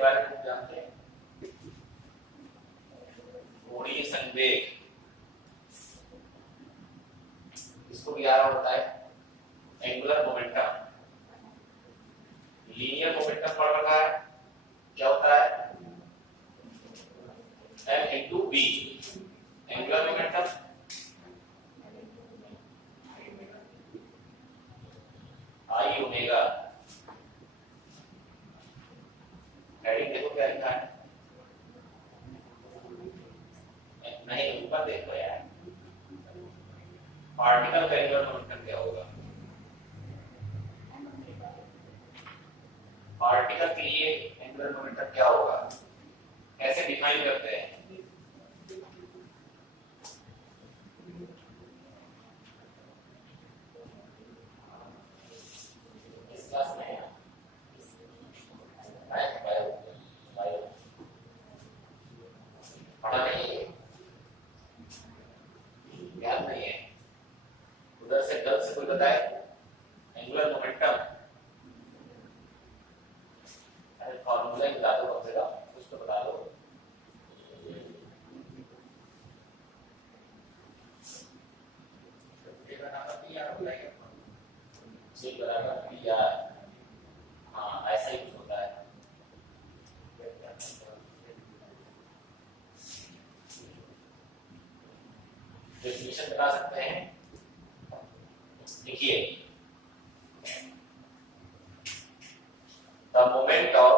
इसके बारे में जानते हैं? कोणीय संवेग, इसको भी याद होता है एंगुलर मोमेंटम। लीनियर मोमेंटम पढ़ रखा है, क्या होता है? m into b। Angular momentum I omega. Heading देखो क्या लिखा है, नहीं ऊपर देखो यार, पार्टिकल का एंगुलर मोमेंटम क्या होगा? पार्टिकल के लिए एंगुलर मोमेंटम क्या होगा, कैसे डिफाइन करते हैं? इस क्लास में पढ़ा नहीं है, याद नहीं है, उधर से गलत से कोई बताए एंगुलर मोमेंटम। अरे फॉर्मूला ही बता दो, कम से कम कुछ तो बता दो। हाँ ऐसा ही कुछ होता है। डेफिनेशन बता सकते हैं, देखिए the moment of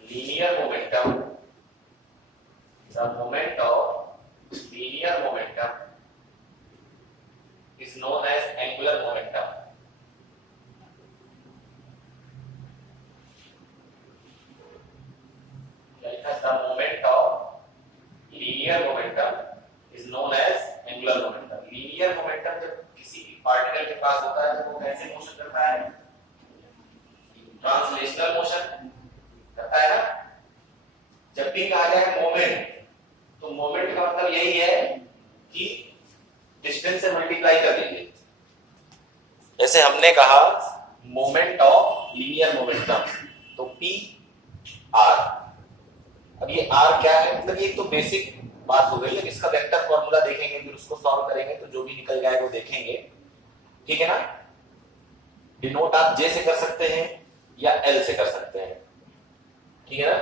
linear momentum, the moment of linear momentum is known as angular momentum। The moment of linear momentum is known as angular momentum। linear momentum जब किसी पार्टिकल के पास होता है तो वो कैसे मोशन करता है? ट्रांसलेशनल मोशन करता है ना। जब भी कहा जाए मोमेंट, तो मोमेंट का मतलब यही है कि डिस्टेंस से मल्टीप्लाई कर दीजिए। जैसे हमने कहा मोमेंट ऑफ लीनियर मोमेंटम, तो पी आर। अब ये आर क्या है, मतलब ये तो बेसिक बात हो गई है। इसका वेक्टर फॉर्मूला देखेंगे, फिर उसको सॉल्व करेंगे तो जो भी निकल जाए वो देखेंगे, ठीक है ना। डिनोट आप जे से कर सकते हैं या एल से कर सकते हैं, ठीक है ना।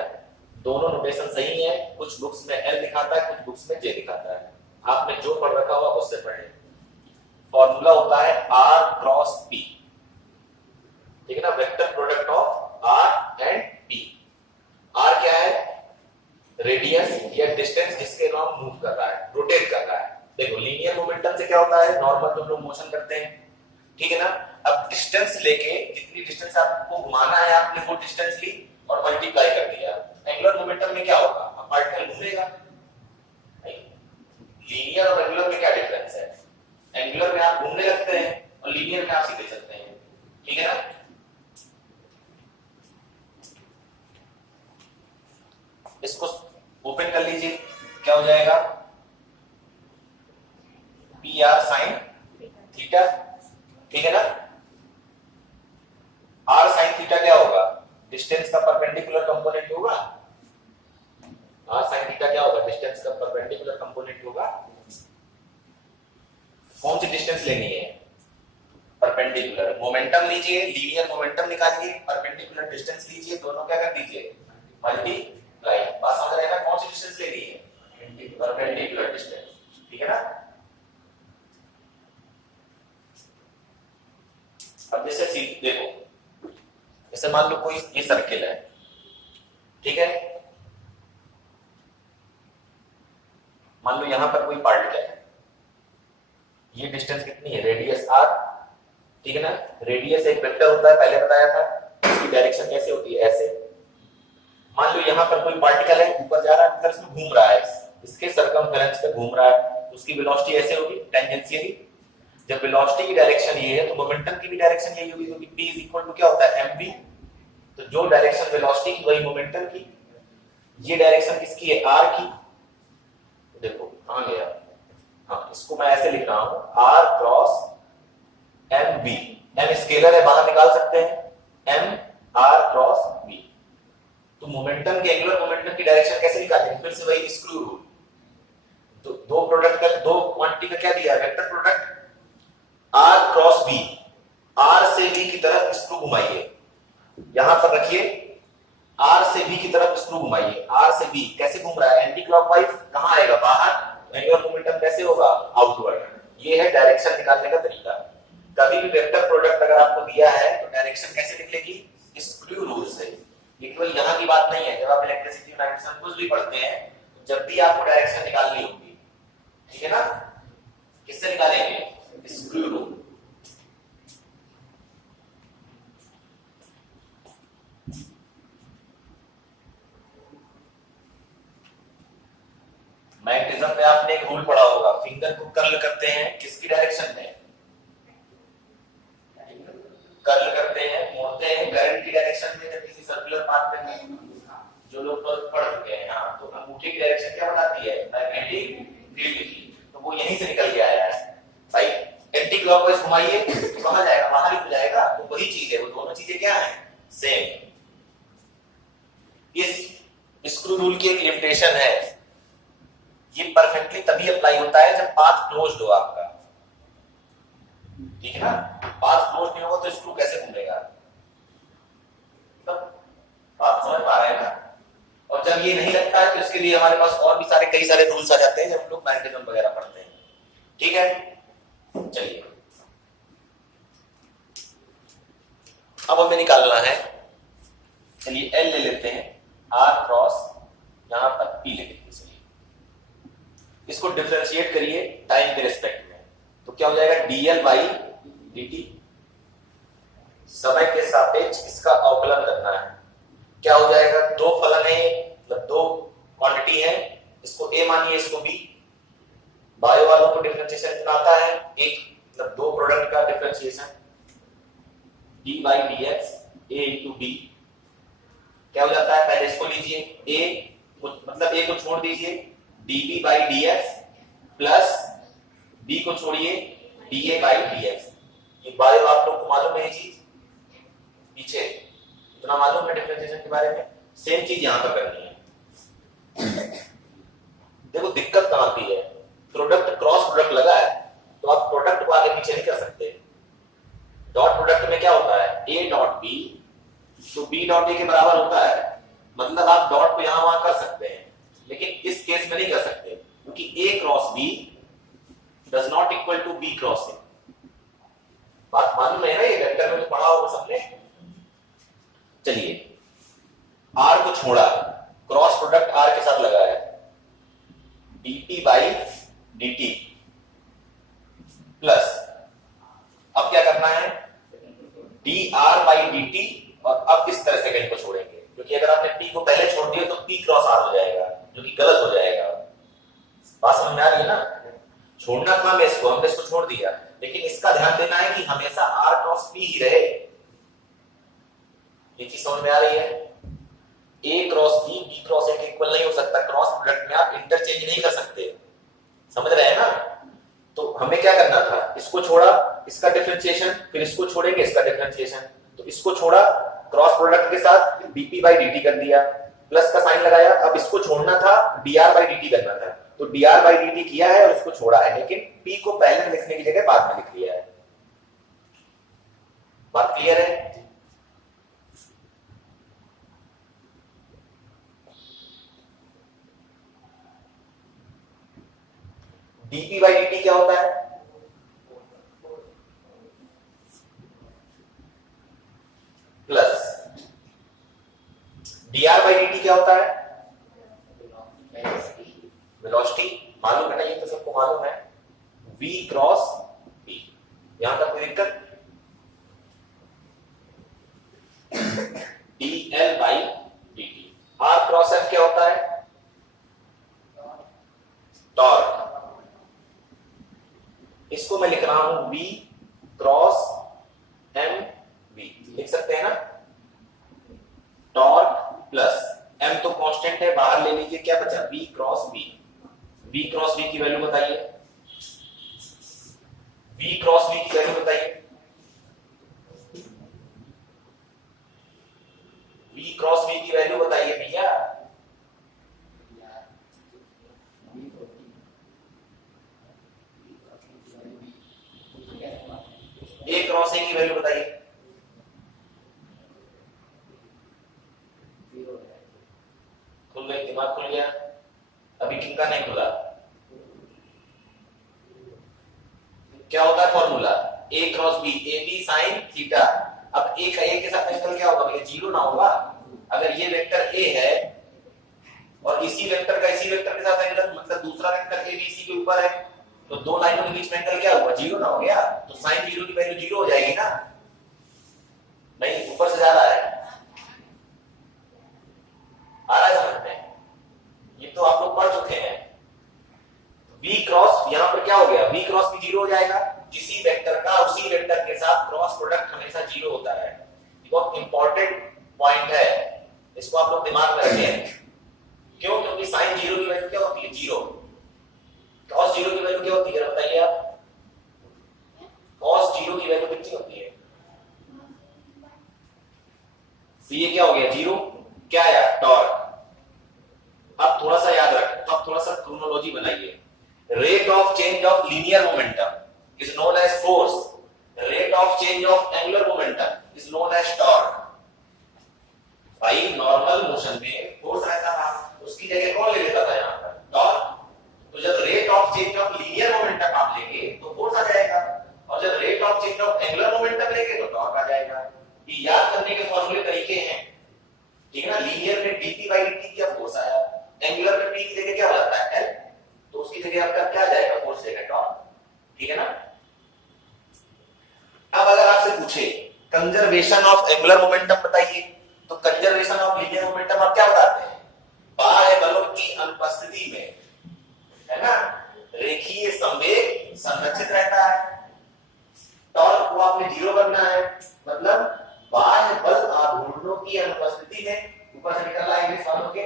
दोनों नोटेशन सही है, कुछ बुक्स में एल दिखाता है, कुछ बुक्स में जे दिखाता है। आपने जो पढ़ रखा हुआ उससे पढ़े। फॉर्मूला होता है आर क्रॉस पी, ठीक है ना, vector product of R and P. R क्या है? रेडियस या डिस्टेंस जिसके अराउंड मूव कर रहा है, रोटेट कर रहा है। देखो लीनियर मोमेंटम से क्या होता है, नॉर्मल जो लोग मोशन करते हैं, ठीक है ना। अब डिस्टेंस लेके, जितनी डिस्टेंस आपको घुमाना है आपने वो डिस्टेंस ली और मल्टीप्लाई कर दिया। एंगुलर मोमेंटम में क्या होगा, पार्टिकल घूमेगा। लीनियर और एंगुलर में क्या डिफरेंस है? एंगुलर में आप घूमने लगते हैं और लीनियर में आप सीधे चलते हैं, ठीक है ना। इसको ओपन कर लीजिए, क्या हो जाएगा? पी आर साइन थीटा, ठीक है ना। आर साइन थीटा क्या होगा? डिस्टेंस का परपेंडिकुलर कंपोनेंट होगा। आर साइन थीटा क्या होगा? डिस्टेंस का परपेंडिकुलर कंपोनेंट होगा। कौन सी डिस्टेंस लेनी है? परपेंडिकुलर। मोमेंटम लीजिए, लीनियर मोमेंटम निकालिए, परपेंडिकुलर डिस्टेंस लीजिए, दोनों क्या कर दीजिए? मल्टीप्लाई। बात समझ रहे हैं ना? कौन सी डिस्टेंस लेनी है? परपेंडिकुलर डिस्टेंस, ठीक है ना। अब जैसे देखो, जैसे मान लो कोई ये सर्किल है, ठीक है। मान लो यहां पर कोई पार्टिकल है, ये डिस्टेंस कितनी है? रेडियस आर, ठीक है ना। रेडियस एक वेक्टर होता है, पहले बताया था। इसकी डायरेक्शन कैसे होती है? ऐसे। मान लो यहां पर कोई पार्टिकल है, ऊपर जा रहा है, मतलब इसमें घूम रहा है, इसके सर्कमफेरेंस पे घूम रहा है, उसकी वेलोसिटी ऐसे होगी टेंजेंशियली। जब वेलोसिटी की डायरेक्शन ये है तो मोमेंटम की भी डायरेक्शन यही होगी, क्योंकि p = क्या होता है? mv। तो जो डायरेक्शन वेलोसिटी की वही मोमेंटम की। ये डायरेक्शन किसकी है? r की। देखो कहां गया, हाँ इसको मैं ऐसे लिख रहा हूं, r cross mv। M scalar है, बाहर निकाल सकते हैं, एम आर क्रॉस बी। तो मोमेंटम के एंगुलर मोमेंटम की डायरेक्शन कैसे निकालेंगे? फिर से वही स्क्रू रूल। तो दो प्रोडक्ट का, दो क्वांटिटी का क्या दिया? Vector product R cross B. R से बी की तरफ स्क्रू घुमाइए, यहां पर रखिए, आर से बी की तरफ स्क्रू घुमाइए। आर से बी कैसे घूम रहा है? Anti clockwise. कहां आएगा? बाहर। एंगुलर मोमेंटम कैसे होगा? आउटवर्ड। ये है डायरेक्शन निकालने का तरीका। कभी भी वेक्टर प्रोडक्ट अगर आपको दिया है तो डायरेक्शन कैसे निकलेगी? स्क्रू रूल से। ये केवल यहां की बात नहीं है, जब आप इलेक्ट्रिसिटी मैग्नेटिज्म कुछ भी पढ़ते हैं, जब भी आपको डायरेक्शन निकालनी होगी, ठीक है ना, किससे निकालेंगे? Screw rule. मैग्नेटिज्म में आपने एक रूल पढ़ा होगा, फिंगर को कर्ल करते हैं किसकी डायरेक्शन में? कर्ल करते हैं, मोड़ते हैं करंट की डायरेक्शन में, जब किसी सर्कुलर पाथ में। जो लोग पढ़ चुके हैं यहाँ, तो अंगूठे की डायरेक्शन क्या बताती है? मैग्नेटिक फील्ड की। तो वो यहीं से निकल के आया है भाई। एंटी क्लॉकवाइज घुमाइए तो कहां जाएगा? बाहर ही तो जाएगा। तो वही चीज है, वो दोनों चीजें क्या है? सेम। इस स्क्रू रूल की एक लिमिटेशन है, ये परफेक्टली तभी अप्लाई होता है जब पाथ क्लोज्ड हो आपका, ठीक है ना। पाथ क्लोज नहीं होगा तो स्क्रू कैसे घूमेगा? मतलब आप समझ पा रहे हैं ना। और जब ये नहीं लगता है तो इसके लिए हमारे पास और भी सारे कई सारे रूल्स आ जाते हैं जब हम लोग मैग्नेटिज्म वगैरह पढ़ते हैं, ठीक है। चलिए अब हमें निकालना है, चलिए एल ले लेते हैं, आर क्रॉस यहां पर पी ले लेते हैं। इसको डिफरेंशिएट करिए टाइम के रिस्पेक्ट में, तो क्या हो जाएगा? DL by dt। समय के सापेक्ष इसका अवकलन करना है, क्या हो जाएगा? दो फलन है, मतलब दो क्वांटिटी है, इसको ए मानिए, इसको बी। बायो वालों को डिफरेंशिएशन कितना आता है? एक, मतलब दो प्रोडक्ट का differentiation, D by D x A into D. क्या हो जाता है? पहले इसको लीजिए, ए मतलब ए को छोड़ दीजिए, dB by dx plus b को छोड़िए dA बाई dx। ये बायो आप लोग को मालूम है ये चीज, पीछे इतना मालूम है डिफरेंशिएशन के बारे में। सेम चीज यहां पर करनी है। देखो दिक्कत कहां आती है, प्रोडक्ट क्रॉस प्रोडक्ट लगा है तो आप प्रोडक्ट को आगे पीछे नहीं कर सकते। डॉट प्रोडक्ट में क्या होता है? a डॉट b, तो b डॉट a के बराबर होता है, मतलब आप डॉट को यहां वहां कर सकते हैं, लेकिन इस केस में नहीं कर सकते क्योंकि a cross b does not equal to b cross a। बात मालूम है ना, ये वेक्टर में तो पढ़ा होगा सबने। चलिए r को छोड़ा, क्रॉस प्रोडक्ट r के साथ लगा है, dt बाई dt प्लस, अब क्या करना है? dr बाई dt, और अब इस तरह से कहीं को छोड़ेंगे, क्योंकि अगर आपने p को पहले छोड़ दिया तो p क्रॉस r हो जाएगा, जो कि गलत हो जाएगा। बात समझ में आ रही है ना? छोड़ना था मैं इसको, हमने इसको छोड़ दिया, लेकिन इसका ध्यान देना है कि हमेशा r क्रॉस p ही रहे। ये चीज समझ में आ रही है? a cross b b cross a के इक्वल नहीं हो सकता। क्रॉस प्रोडक्ट में आप इंटरचेंज नहीं कर सकते, समझ रहे हैं ना। तो हमें क्या करना था? इसको छोड़ा, इसका डिफरेंशिएशन, फिर इसको छोड़ेंगे, इसका डिफरेंशिएशन। तो इसको छोड़ा, क्रॉस प्रोडक्ट के साथ dp बाई dt कर दिया, प्लस का साइन लगाया। अब इसको छोड़ना था, dr बाई dt करना था, तो dr बाई dt किया है और उसको छोड़ा है, लेकिन p को पहले लिखने की जगह बाद में लिख लिया है। बात क्लियर है? dp बाई dt क्या होता है? प्लस dr बाई dt क्या होता है? वेलोसिटी। मालूम है ना, ये तो सबको मालूम है, v क्रॉस p। यहां तक कोई दिक्कत? dl by dt। r cross f क्या होता है? टॉर्क। इसको मैं लिख रहा हूं v क्रॉस m v, लिख सकते हैं ना? टॉर्क प्लस m तो कांस्टेंट है, बाहर ले लीजिए, क्या बचा? v cross v। v cross v की वैल्यू बताइए, v क्रॉस v की वैल्यू बताइए। गई, दिमाग खुल गया। अभी किनका नहीं खुला? क्या होता है formula? a cross b, A B sine theta. अब a का a के साथ एंगल क्या होगा भैया? जीरो ना होगा। अगर ये वेक्टर a है और इसी वेक्टर का इसी वेक्टर के साथ एंगल, मतलब दूसरा वेक्टर a b c के ऊपर है, तो दो लाइनों के बीच में एंगल क्या हुआ? जीरो ना हो गया। तो साइन जीरो की वैल्यू जीरो हो जाएगी ना? नहीं, ऊपर से जा रहा है, आ रहा है समझ में? ये तो आप लोग पढ़ चुके हैं। v क्रॉस यहां पर क्या हो गया? v क्रॉस भी जीरो हो जाएगा। किसी वेक्टर का उसी वेक्टर के साथ क्रॉस प्रोडक्ट हमेशा जीरो होता है। ये बहुत इंपॉर्टेंट पॉइंट है, इसको आप लोग दिमाग में रखें। क्यों? क्योंकि साइन जीरो की वैल्यू क्या होती है? जीरो। कॉस जीरो की वैल्यू क्या होती है बताइए आप? कॉस जीरो की वैल्यू कितनी होती है? तो ये क्या हो गया? जीरो। क्या आया? टॉर्क। अब थोड़ा सा याद रखें, तो अब थोड़ा सा क्रोनोलॉजी बनाइए। Rate of change of linear momentum is known as force, rate of change of angular momentum is known as torque. भाई नॉर्मल मोशन में फोर्स रहता था, उसकी जगह कौन ले लेता था यहां पर? टॉर्क। तो जब rate of change of linear momentum आप लेंगे तो फोर्स आ जाएगा, और जब rate of change of angular momentum लेंगे तो टॉर्क आ जाएगा। ये याद करने के फॉर्मूले तरीके हैं, ठीक है ना? लीनियर में dp by dt क्या फोर्स आया, एंगुलर में p की जगह क्या हो जाता है? l, तो उसकी जगह आपका क्या आ जाएगा? फोर्स जाएगा टॉर्क, ठीक है ना? अब अगर आपसे पूछे कंजर्वेशन ऑफ एंगुलर मोमेंटम बताइए, तो कंजर्वेशन ऑफ लीनियर मोमेंटम आप क्या बताते हैं? बाह्य बलों की अनुपस्थिति में, है ना, रेखीय संवेग संरक्षित रहता है। टॉर्क को आपने जीरो करना है, मतलब बाह्य बल आघूर्णों की अनुपस्थिति में, ऊपर से निकल रहा है इंग्लिश वालों के,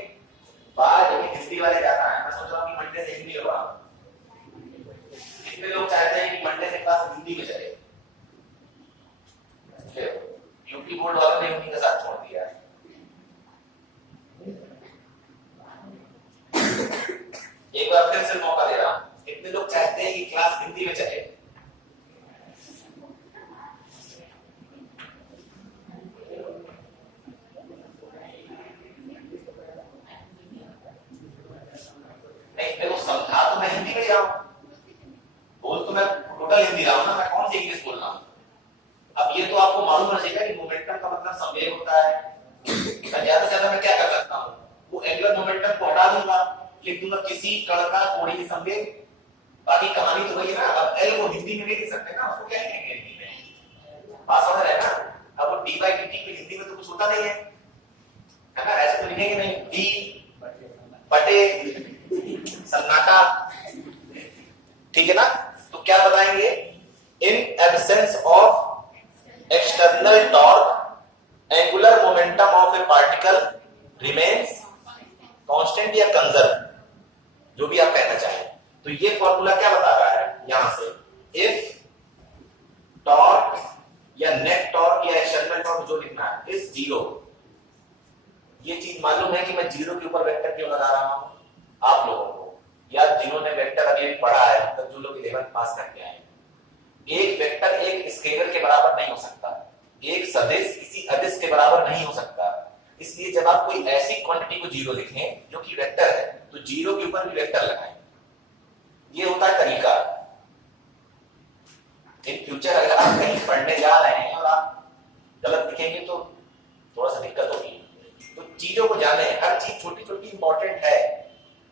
बाह्य हिंदी वाले जाता है। मैं सोच रहा हूं कि मंडे से हिंदी होगा। कितने लोग चाहते हैं कि मंडे से क्लास हिंदी में चले? यूपी बोर्ड वालों ने हिंदी का साथ छोड़ दिया। एक बार फिर से मौका दे रहा हूं, कितने लोग चाहते हैं कि क्लास हिंदी में चले? देखो समझा तो मैं हिंदी में जाऊं, बोल तो मैं टोटल हिंदी रहा हूं ना, मैं कौन सी इंग्लिश बोल रहा हूं? अब ये तो आपको मालूम होना चाहिए कि मोमेंटम का मतलब संवेग होता है। मैं ज्यादा से ज्यादा मैं क्या कर सकता हूं? वो एंगुलर मोमेंटम को हटा दूंगा, लिख दूंगा किसी कण का कोणीय संवेग। बाकी कहानी तो वही है ना। अब एल को हिंदी में नहीं लिख सकते ना, उसको क्या लिखेंगे हिंदी में? पास हो रहा है ना। अब वो डी बाई डी को हिंदी में तो कुछ होता नहीं है ना, ऐसे तो लिखेंगे नहीं। डी बटे सन्नाटा, ठीक है ना? तो क्या बताएंगे? In absence of external torque angular momentum of A particle remains constant या कंजर्व, जो भी आप कहना चाहें। तो ये फॉर्मूला क्या बता रहा है यहां से? इफ टॉर्क या नेट टॉर्क या एक्सटर्नल टॉर्क जो लिखना है इज जीरो। ये चीज मालूम है कि मैं जीरो के ऊपर वेक्टर क्यों लगा रहा हूं आप लोगों को, या जिन्होंने वेक्टर अभी पढ़ा है, मतलब जो लोग 11th पास करके आए। एक वेक्टर एक स्केलर के बराबर नहीं हो सकता, एक सदिश किसी अदिश के बराबर नहीं हो सकता। इसलिए जब आप कोई ऐसी क्वांटिटी को जीरो लिखें जो कि वेक्टर है, तो जीरो के ऊपर भी वेक्टर लगाएं। ये होता है तरीका। इन फ्यूचर अगर आप कहीं पढ़ने जा रहे हैं और आप गलत लिखेंगे तो थोड़ा सा दिक्कत होगी। तो चीजों को जाने, हर चीज छोटी छोटी इंपॉर्टेंट है।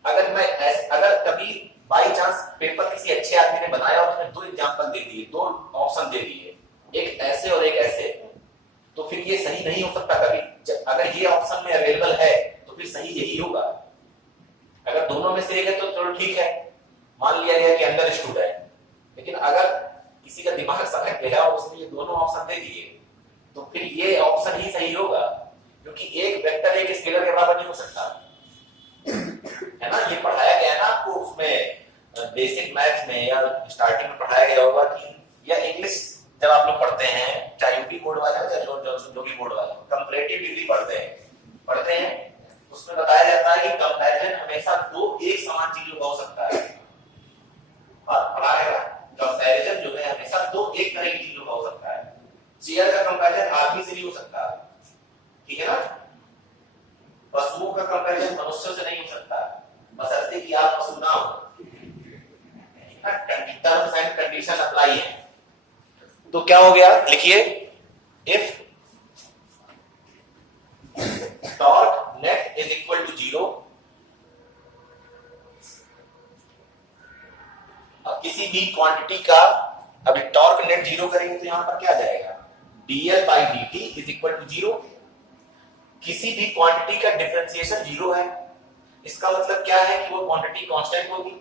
अगर कभी बाई चांस पेपर किसी अच्छे आदमी ने बनाया और उसने दो एग्जांपल दे दिए, दो ऑप्शन दे दिए, एक ऐसे और एक ऐसे, तो फिर ये सही नहीं हो सकता कभी। अगर ये ऑप्शन में अवेलेबल है तो फिर सही यही होगा। अगर दोनों में से एक है तो चलो ठीक है, मान लिया गया कि अंडरस्टूड है। लेकिन अगर किसी का दिमाग सनक गया और उसने ये दोनों ऑप्शन दे दिए, तो फिर ये ऑप्शन ही सही होगा, क्योंकि एक वेक्टर एक स्केलर के बराबर नहीं हो सकता, है ना? ये पढ़ाया गया ना आपको उसमें बेसिक मैथ्स में, या स्टार्टिंग में पढ़ाया गया होगा कि, या इंग्लिश जब आप लोग पढ़ते हैं, चाहे यूपी बोर्ड वाले हो चाहे जो भी बोर्ड वाले, कंपैरेटिव डिग्री पढ़ते हैं, उसमें बताया जाता है कि कंपैरिजन हमेशा दो एक समान चीजों का हो सकता है। पढ़ाएगा कंपैरिजन जो है हमेशा दो एक तरह की चीजों का हो सकता है। चेयर का कंपैरिजन आदमी से नहीं हो सकता, ठीक है ना? पशुओं का कंपैरिजन मनुष्यों से नहीं हो सकता, बशर्ते कि आप पशु ना हो। टर्म्स एंड कंडीशन अप्लाई है। तो क्या हो गया, लिखिए, if torque net is equal to 0, अब किसी भी क्वांटिटी का, अभी टॉर्क नेट 0 करेंगे तो यहां पर क्या जाएगा, dl by dt is equal to 0। किसी भी क्वांटिटी का डिफरेंशिएशन 0 है, इसका मतलब क्या है कि वो क्वांटिटी कांस्टेंट होगी,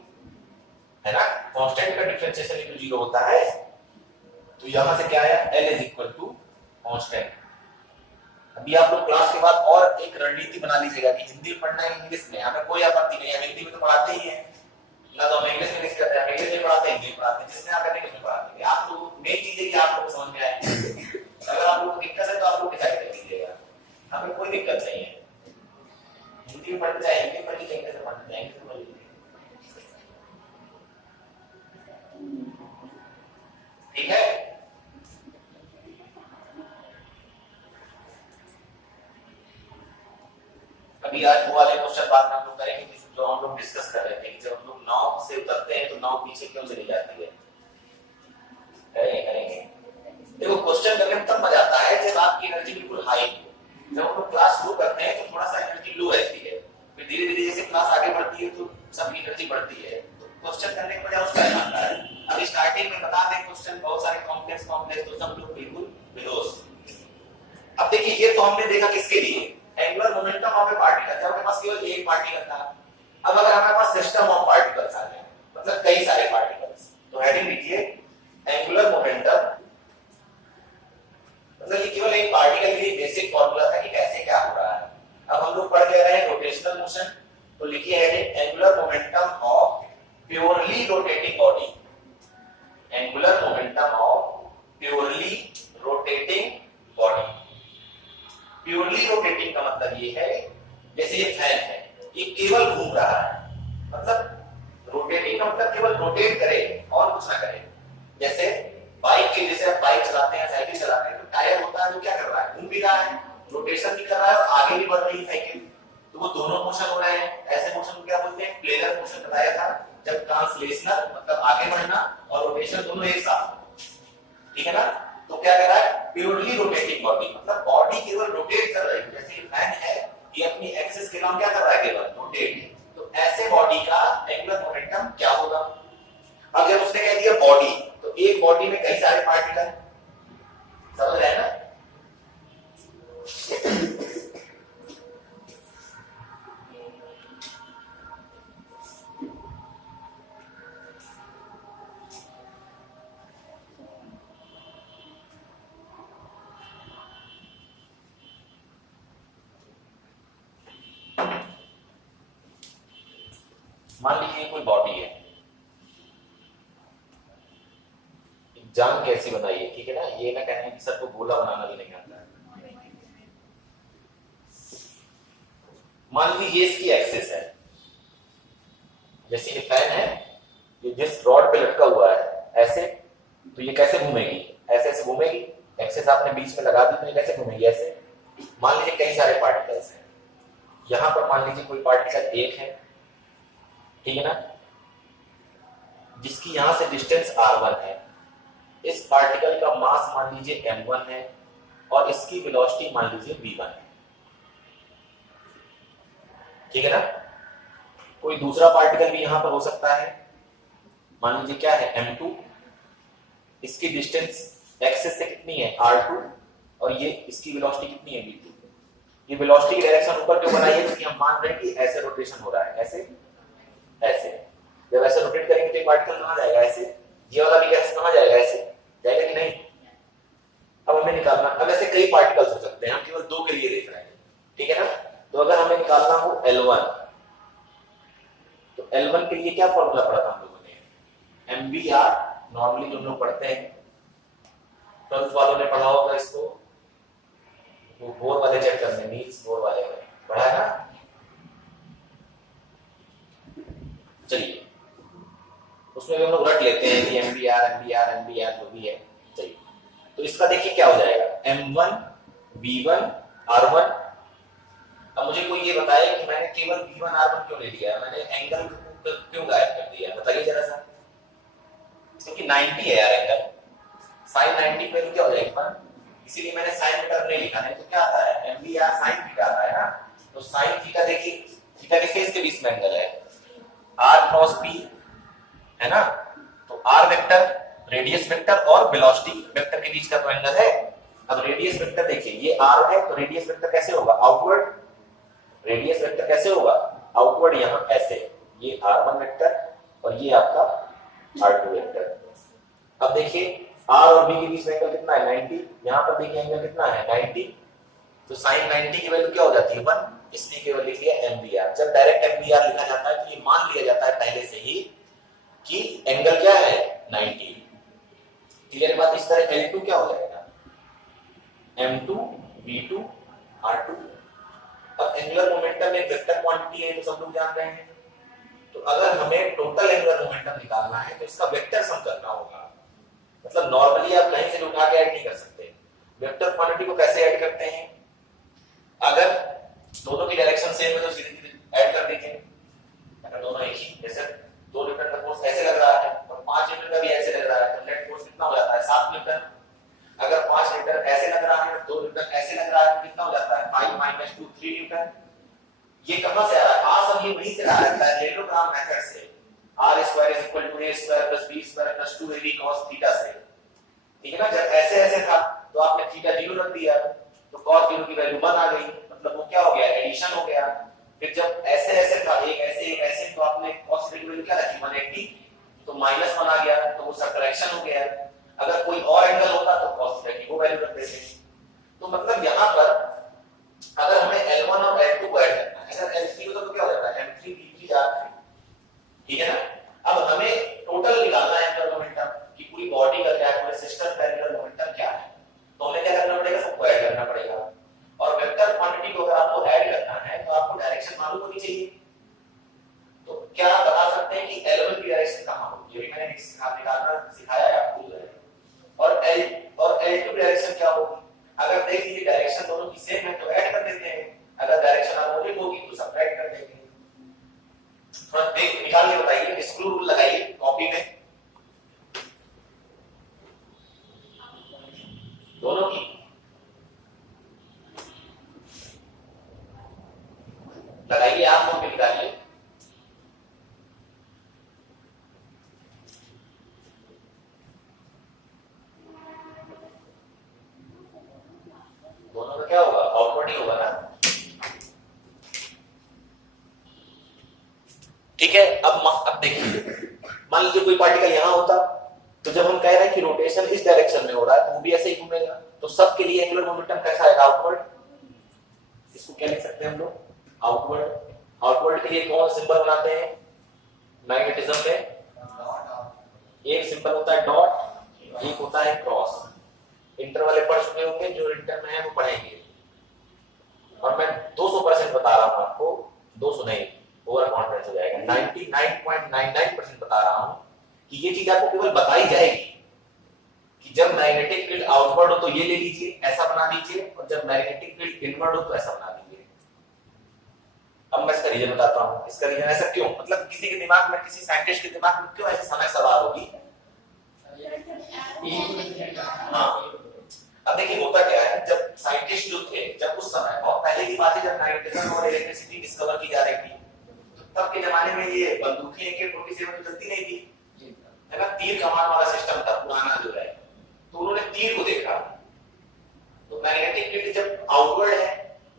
है ना। कांस्टेंट का डिफरेंशिएशन भी 0 होता है, तो यहां से क्या आया, L is equal to constant. अभी आप लोग क्लास के बाद और एक रणनीति बना लीजिएगा कि हिंदी पढ़ना है इंग्लिश में, हमें कोई आपत्ति नहीं है, हिंदी में तो पढ़ाते ही हैं ना, तो हम इंग्लिश में करते हैं, इंग्लिश में पढ़ाते हैं, हिंदी में पढ़ाते हैं, जिसमें आप करते हैं उसमें पढ़ाते हैं। आप लोग मेन चीज है कि आप लोग को समझ में आए। अगर आप लोग को दिक्कत है तो आप लोग डिसाइड कर लीजिएगा, हमें कोई दिक्कत नहीं है। हिंदी में पढ़ते जाए, हिंदी पढ़ लीजिए, इंग्लिश में पढ़ते जाए, इंग्लिश में पढ़ लीजिए, ठीक है। अभी आज वो वाले क्वेश्चन बाद में हम लोग करेंगे जो हम लोग डिस्कस कर रहे थे कि जब हम लोग नाव से उतरते हैं तो नाव पीछे क्यों चली जाती है, करेंगे। देखो क्वेश्चन करने में तब मजा आता है जब आपकी एनर्जी बिल्कुल हाई हो। जब हम लोग क्लास शुरू करते हैं तो थोड़ा सा एनर्जी लो रहती है, फिर धीरे धीरे जैसे क्लास आगे बढ़ती है तो सबकी एनर्जी बढ़ती है, तो क्वेश्चन करने में मजा उसका आता है। अभी स्टार्टिंग में बता दें क्वेश्चन बहुत सारे कॉम्प्लेक्स तो सब लोग बिल्कुल बेहोश। अब देखिए ये तो हमने देखा किसके लिए, angular momentum of A particle, जब हमारे पास केवल एक पार्टिकल था। अब अगर हमारे पास सिस्टम ऑफ पार्टिकल्स आ जाए, मतलब कई सारे पार्टिकल्स, तो हेडिंग लिखिए एंगुलर मोमेंटम, मतलब ये केवल एक पार्टिकल के लिए बेसिक फार्मूला था कि कैसे क्या हो रहा है। अब हम लोग पढ़ ले रहे हैं रोटेशनल मोशन, तो लिखिए heading angular momentum of purely rotating body, angular momentum of purely rotating body. Purely rotating का मतलब ये है, जैसे ये फैन है, ये केवल घूम रहा है, मतलब रोटेटिंग का मतलब केवल रोटेट करे और कुछ ना करे। जैसे बाइक के, जैसे आप बाइक चलाते हैं, साइकिल चलाते हैं, तो टायर होता है जो क्या कर रहा है, घूम भी रहा है, रोटेशन भी कर रहा है और आगे भी बढ़ रही है साइकिल, तो वो दोनों मोशन हो रहे हैं। ऐसे मोशन को क्या बोलते हैं, प्लेनर मोशन बताया था, जब ट्रांसलेशनल मतलब आगे बढ़ना और रोटेशन दोनों एक साथ, ठीक है ना। तो क्या कर रहा है, प्योरली रोटेटिंग बॉडी, मतलब बॉडी केवल रोटेट कर रही है, जैसे फैन है ये अपनी एक्सिस के अलावा क्या कर रहा है, केवल रोटेट। तो ऐसे बॉडी का एंगुलर मोमेंटम क्या होगा। अब जब उसने कह दिया बॉडी, तो एक बॉडी में कई सारे पार्टिकल, समझ रहे हैं ना। मान लीजिए कोई बॉडी है, जान कैसी बनाइए, ठीक है ना, ये ना कहने कि सर को गोला बनाना भी नहीं आता है। मान लीजिए ये इसकी एक्सिस है, जैसे ये फैन है, ये जिस रॉड पे लटका हुआ है ऐसे, तो ये कैसे घूमेगी, ऐसे ऐसे घूमेगी, एक्सिस आपने बीच में लगा दी तो ये कैसे घूमेगी, ऐसे। मान लीजिए कई सारे पार्टिकल्स हैं, यहां पर मान लीजिए कोई पार्टिकल एक है, ठीक है ना, जिसकी यहां से डिस्टेंस r1 है, इस पार्टिकल का मास मान लीजिए m1 है और इसकी वेलोसिटी मान लीजिए v1 है, ठीक है ना। कोई दूसरा पार्टिकल भी यहां पर हो सकता है, मान लीजिए क्या है m2, इसकी डिस्टेंस एक्सिस से कितनी है r2 और ये इसकी वेलोसिटी कितनी है v2। ये वेलोसिटी की डायरेक्शन ऊपर क्यों बनाई है, क्योंकि हम मान रहे हैं कि ऐसे रोटेशन हो रहा है, ऐसे ऐसे। जब ऐसे रोटेट करेंगे तो एक पार्टिकल कहां जाएगा, ऐसे, ये वाला भी गैस कहां जाएगा, ऐसे जाएगा कि नहीं। अब हमें निकालना, अब ऐसे कई पार्टिकल्स हो सकते हैं, हम केवल दो के लिए देख रहे हैं, ठीक है ना। तो अगर हमें निकालना हो L1, तो L1 के लिए क्या फॉर्मूला पढ़ा था हम लोगों ने, MVR, नॉर्मली जो हम लोग पढ़ते हैं, 12th वालों ने पढ़ा होगा इसको, वो बोर वाले चैप्टर में, नील्स बोर वाले में पढ़ा है ना। चलिए उसमें भी हम लोग रट लेते हैं कि MVR जो भी है। चलिए तो इसका देखिए क्या हो जाएगा, M1 V1 R1। अब मुझे कोई ये बता बताइए कि मैंने केवल V1R1 क्यों ले लिया, मैंने एंगल क्यों गायब कर दिया, बताइए जरा सा। क्योंकि 90 है यार एंगल, sin 90 पे क्या हो जाएगा, इसीलिए मैंने sin टर्म नहीं लिखा, नहीं तो क्या आता है MVR sin थीटा आता है ना। तो sin थीटा देखिए, थीटा किसके इसके बीच में एंगल है, R क्रॉस P है ना। तो R वेक्टर, रेडियस वेक्टर और वेलोसिटी वेक्टर के बीच का तो एंगल है। अब रेडियस वेक्टर देखिए, ये R है तो रेडियस वेक्टर कैसे होगा, आउटवर्ड। रेडियस वेक्टर कैसे होगा, आउटवर्ड, यहां ऐसे, ये R1 वेक्टर और ये आपका R2 वेक्टर। अब देखिए R और B के बीच में एंगल कितना है 90, यहां पर देखिए एंगल कितना है 90, तो sin 90 की वैल्यू क्या हो जाती है 1, इसलिए केवल लिख लिया MVR। जब डायरेक्ट MVR लिखा जाता है तो ये मान लिया जाता है पहले से ही कि एंगल क्या है 90। क्लियर बात। इस तरह L2 क्या हो जाएगा M2 V2 R2। अब एंगुलर मोमेंटम एक वेक्टर क्वांटिटी है तो सब लोग जान रहे हैं, तो अगर हमें टोटल एंगुलर मोमेंटम निकालना है तो इसका वेक्टर सम करना होगा। मतलब नॉर्मली आप कहीं से भी उठा के ऐड नहीं कर सकते। वेक्टर क्वांटिटी को कैसे ऐड करते हैं, अगर दोनों की डायरेक्शन सेम है तो सीधे सीधे ऐड कर दीजिए। अगर दोनों एक ही, जैसे 2 न्यूटन का फोर्स ऐसे लग रहा है और 5 न्यूटन का भी ऐसे लग रहा है तो नेट फोर्स कितना हो जाता है 7 न्यूटन। अगर 5 न्यूटन ऐसे लग रहा है 2 न्यूटन ऐसे लग रहा है तो कितना हो जाता है 5 - 2 3 न्यूटन। ये कहां से आ रहा है, आ सब ये वहीं से आ रहा है पैरेललोग्राम मेथड से, r² = a² + b² + 2ab cos theta से। ठीक है ना। जब ऐसे ऐसे था तो आपने थीटा 0 रख दिया तो cos 0 की वैल्यू 1 आ गई, मतलब वो क्या हो गया एडिशन हो गया। फिर जब ऐसे ऐसे था एक ऐसे तो आपने cos 0 की वैल्यू क्या रखी 180, तो -1 आ गया तो वो सबट्रैक्शन हो गया। अगर कोई और एंगल होता तो cos थीटा की वो वैल्यू रख देते। तो मतलब यहां पर अगर हमें L1 और L2 को ऐड करना है, अगर L3 होता तो क्या हो जाता है M3 V3 R3। ठीक है ना। अब हमें टोटल निकालना है एंगुलर मोमेंटम कि पूरी बॉडी का क्या है, पूरे सिस्टम का एंगुलर मोमेंटम क्या है, तो हमें क्या करना पड़ेगा, सबको ऐड करना पड़ेगा। और वेक्टर क्वांटिटी को अगर आपको ऐड करना है तो आपको डायरेक्शन मालूम होनी चाहिए। तो क्या आप बता सकते हैं कि L1 की डायरेक्शन कहां होगी, ये भी मैंने निकालना सिखाया है आपको। और L2 डायरेक्शन क्या होगी, अगर देख लीजिए डायरेक्शन दोनों की सेम है तो ऐड कर देते हैं, अगर डायरेक्शन अपोजिट होगी तो सब्ट्रैक्ट कर देंगे। थोड़ा देख निकाल के बताइए, स्क्रू रूल लगाइए कॉपी में दोनों की, लगाइए आप कॉपी निकालिए। दोनों का क्या होगा आउटवर्ड ही होगा ना। ठीक है। अब देखिए मान लीजिए कोई पार्टिकल यहां होता तो जब हम कह रहे हैं कि रोटेशन इस डायरेक्शन में हो रहा है तो वो भी ऐसे ही घूमेगा, तो सबके लिए एंगुलर मोमेंटम कैसा आएगा आउटवर्ड। इसको क्या लिख सकते हैं हम लोग आउटवर्ड। आउटवर्ड के लिए कौन सिंबल बनाते हैं मैग्नेटिज्म में, एक सिंबल होता है डॉट, एक होता है क्रॉस। इंटर वाले पढ़ चुके होंगे, जो इंटर में है वो पढ़ेंगे। और मैं 200% बता रहा हूं आपको, 200 नहीं ओवर कॉन्फिडेंस हो जाएगा, 99.99% बता रहा हूं कि ये चीज आपको केवल बताई जाएगी कि जब मैग्नेटिक फील्ड आउटवर्ड हो तो ये ले लीजिए ऐसा बना दीजिए, और जब मैग्नेटिक फील्ड इनवर्ड हो तो ऐसा बना दीजिए। अब मैं इसका रीजन बताता हूं, इसका रीजन ऐसा क्यों, मतलब किसी के दिमाग में, किसी साइंटिस्ट के दिमाग में क्यों ऐसे समय सवाल होगी। हाँ अब देखिए होता क्या है, जब साइंटिस्ट जो थे, जब उस समय बहुत पहले की बात है जब मैग्नेटिज्म और इलेक्ट्रिसिटी डिस्कवर की जा रही थी, तो तब के जमाने में ये बंदूकें AK-47 तो चलती नहीं थी, है ना, तीर कमान वाला सिस्टम था पुराना जो है। तो उन्होंने तीर को देखा, तो मैग्नेटिक फील्ड जब आउटवर्ड है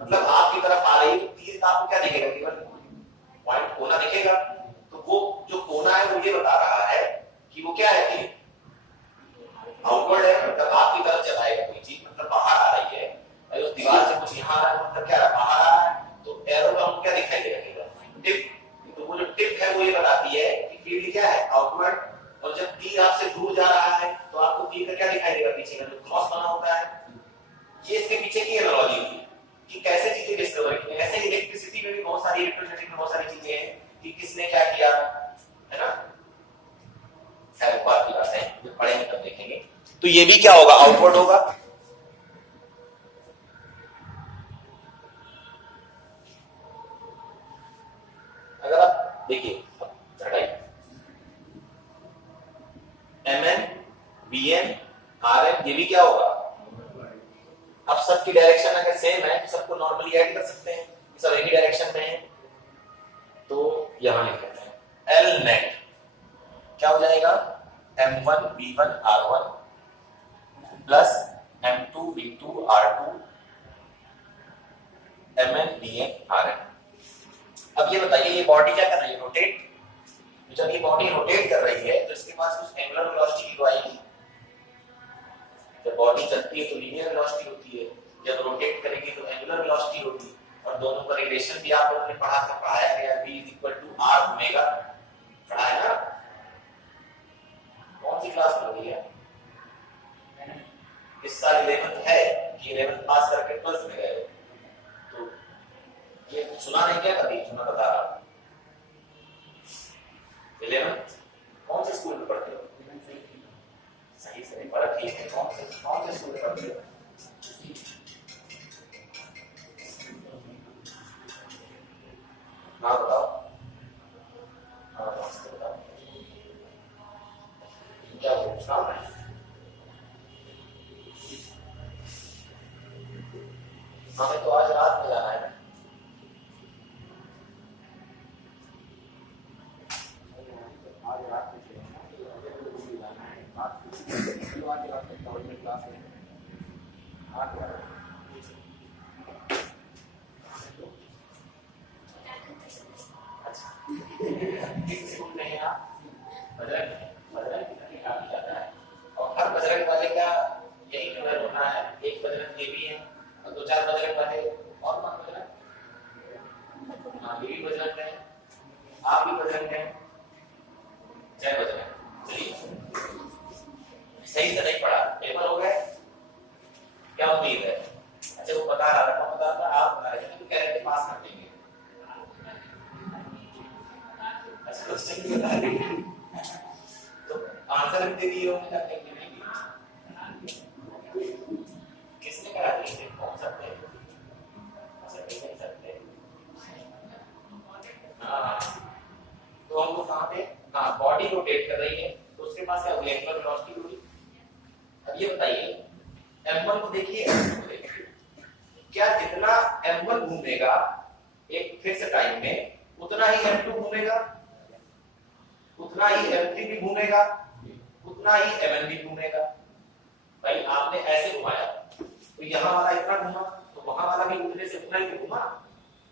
मतलब आपकी तरफ आ रही है, तीर का आपको क्या दिखेगा, केवल पॉइंट कोना दिखेगा। तो वो जो कोना है वो ये बता रहा है कि वो क्या है, तीर आउटवर्ड है, मतलब आपकी तरफ चलाएगा कोई चीज, मतलब बाहर आ रही है। अगर उस दीवार से कुछ यहाँ आ रहा है मतलब क्या बाहर आ रहा है, तो एरो का हमको क्या दिखाई देगा, केवल टिप। तो वो जो टिप है वो ये बताती है कि फील्ड क्या है आउटवर्ड। और जब तीर आपसे दूर जा रहा है तो आपको तीर का क्या दिखाई देगा, पीछे का जो क्रॉस बना होता है। ये इसके पीछे की एनालॉजी थी कि कैसे चीजें डिस्कवर की। ऐसे इलेक्ट्रिसिटी में भी बहुत सारी, इलेक्ट्रोस्टैटिक में बहुत सारी चीजें हैं कि किसने क्या किया, है ना। बात की बात है, जब पढ़ेंगे तब देखेंगे। तो ये भी क्या होगा आउटवर्ड होगा। देखिए हटाइए, mn bn rn, ये भी क्या होगा, अब सबकी डायरेक्शन अगर सेम है तो सबको नॉर्मली ऐड कर सकते हैं, सब एक ही डायरेक्शन में है, तो यहां लिख लेते हैं L नेट क्या हो जाएगा, m1 b1 r1 plus m2 b2 r2 mn bn rn। अब ये बताइए ये बॉडी क्या कर रही है, रोटेट, जब ये बॉडी रोटेट कर रही है तो इसके पास कुछ एंगुलर वेलोसिटी तो आएगी, जब बॉडी चलती है तो लीनियर वेलोसिटी होती है, जब रोटेट करेगी तो एंगुलर वेलोसिटी होगी, और दोनों का रिलेशन भी आप लोगों ने पढ़ाया गया v = r ओमेगा, पढ़ा है ना, कौन सी क्लास में हुई है, इस साल 11th है कि 11th पास करके 12th में गए, तो ये सुना नहीं क्या कभी, सुना बता रहा, 11th कौन से स्कूल में पढ़ते हो, सही से नहीं पढ़ा, ठीक है, कौन से स्कूल में पढ़ते हो, हाँ बताओ, हाँ बताओ क्या पूछना है, हमें तो आज रात में जाना है, आज रात में जाना है, क्लास है, और हर बजरंग वाले का यही कलर होना है, एक बजरंग ये भी है और दो चार बजरंग वाले और कौन बजरंग, हाँ ये भी बजरंग है, आप भी बजरंग हैं, जय बजरंग। चलिए सही से नहीं पढ़ा, पेपर हो गए, क्या उम्मीद है, अच्छा वो बता रहा था, कौन बता रहा था, आप बता रहे थे, तो कह रहे थे पास कर देंगे, अच्छा क्वेश्चन भी बता रहे तो आंसर भी दे दिए होंगे, क्या कहेंगे नहीं, किसने करा दिए, कौन सकते हैं, नहीं सकते, हाँ तो हम लोग कहाँ पे, हाँ बॉडी रोटेट कर रही है तो उसके पास क्या होगी, एंगुलर वेलोसिटी होगी। अब ये बताइए m1 को देखिए, m2 को देखिए, क्या जितना m1 घूमेगा एक फिक्स टाइम में उतना ही m2 घूमेगा, उतना ही m3 भी घूमेगा, उतना ही mn भी घूमेगा। भाई आपने ऐसे घुमाया तो यहाँ वाला इतना घूमा तो वहां वाला भी उतने से उतना ही घूमा,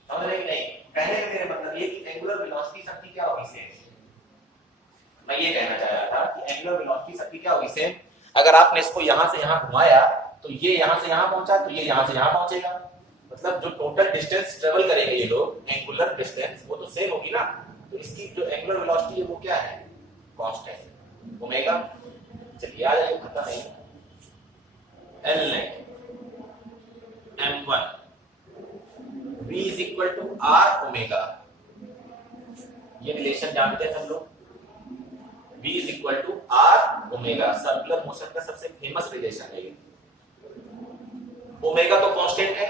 समझ रहे नहीं, कहने का मेरा मतलब ये कि एंगुलर वेलोसिटी सबकी क्या होगी सेम, मैं ये कहना चाह रहा था कि एंगुलर वेलोसिटी सबकी क्या होगी सेम, अगर आपने इसको यहां से यहां घुमाया तो ये यहां से यहां पहुंचा तो ये यहां से यहां पहुंचेगा, मतलब जो टोटल डिस्टेंस ट्रेवल करेंगे ये लोग एंगुलर डिस्टेंस वो तो सेम होगी ना, तो इसकी जो एंगुलर वेलोसिटी है वो क्या है, कांस्टेंट ओमेगा। चलिए आ जाइए, खत्म नहीं, L net m1 v = r omega, ये रिलेशन जानते हैं हम लोग, v = r omega, circular motion का सबसे फेमस रिलेशन है ये, ओमेगा तो कांस्टेंट है,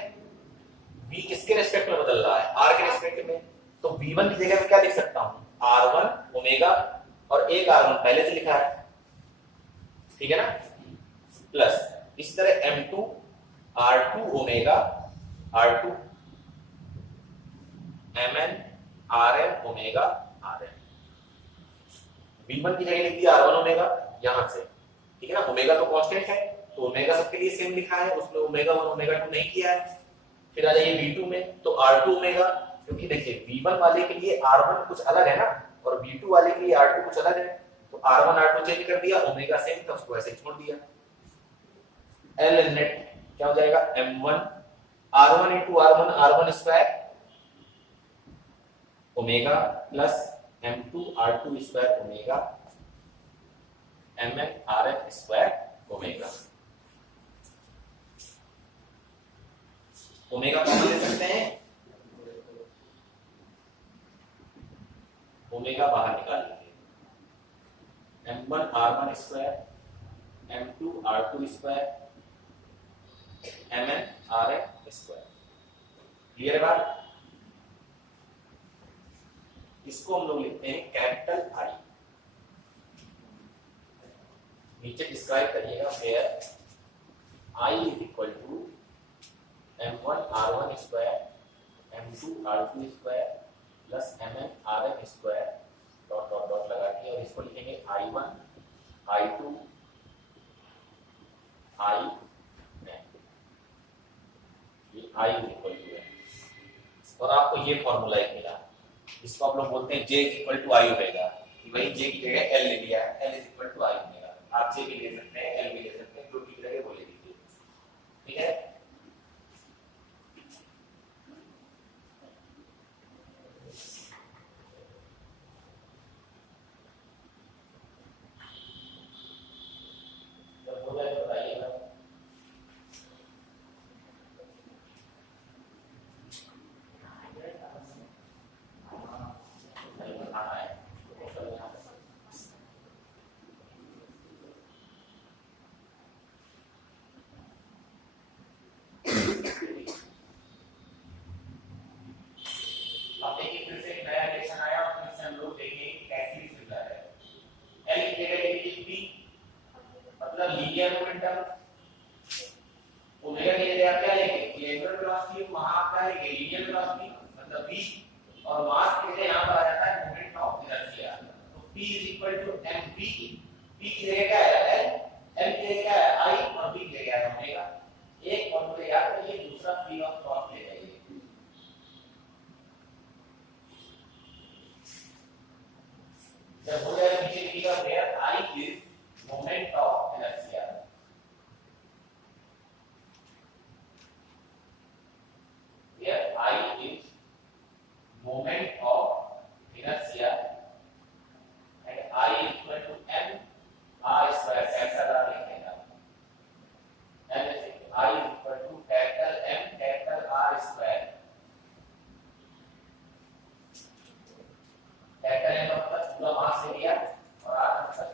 v किसके रिस्पेक्ट में बदल रहा है, r के रिस्पेक्ट में, तो v1 की जगह पे क्या लिख सकता हूं, r1 ओमेगा, और एक r1 पहले से लिखा है, ठीक है ना, प्लस इस तरह m2 r2 omega r2 mn rn omega rn, v1 की जगह लिख दिया r1 ओमेगा यहां से, ठीक है ना, ओमेगा तो कांस्टेंट है तो ओमेगा सबके लिए सेम लिखा है, उसमें ओमेगा 1 ओमेगा 2 नहीं किया है। फिर आ जाइए v2 में, तो r2 ओमेगा, क्योंकि देखिए v1 वाले के लिए r1 कुछ अलग है ना और v2 वाले के लिए r2 कुछ अलग है, तो r1 r2 चेंज कर दिया, ओमेगा सेम था उसको ऐसे छोड़ दिया। L नेट क्या हो जाएगा, m1 r1 into r1 r1 square omega plus m2 r2 square omega mn rn square omega. Omega common ले सकते हैं, ओमेगा बाहर निकाल लीजिए, m1 r1 square m2 r2 square mn rn square. Clear है बात, इसको हम लोग लिखते हैं कैपिटल आई। नीचे डिस्क्राइब करिएगा where I is equal to m1r1 square m2r2 square plus mn square dot dot dot लगा के, और इसको लिखेंगे i1 i2 i ये i इज इक्वल टू है। और आपको ये फॉर्मूला एक मिला जिसको आप लोग बोलते हैं j is equal to I omega. वही j की जगह l ले लिया, l is equal to I omega. आप j भी ले सकते हैं, l भी ले सकते हैं, जो की जगह वो ले लीजिए, ठीक है। और मास के यहाँ पर आ जाता है मोमेंट ऑफ इनर्शिया। तो P is equal to mv, P की जगह क्या है l, m की जगह क्या है I, और V की जगह है ओमेगा। एक फॉर्मूला याद करिए, दूसरा फ्री ऑफ कॉस्ट ले जाइए। जब हो जाएगा नीचे लिखिएगा where I is moment of inertia, where I is moment of inertia and I equal to m r square, capital R लिखेगा, m is I equal to capital M capital R square, capital M मतलब पूरा मास ले लिया और R मतलब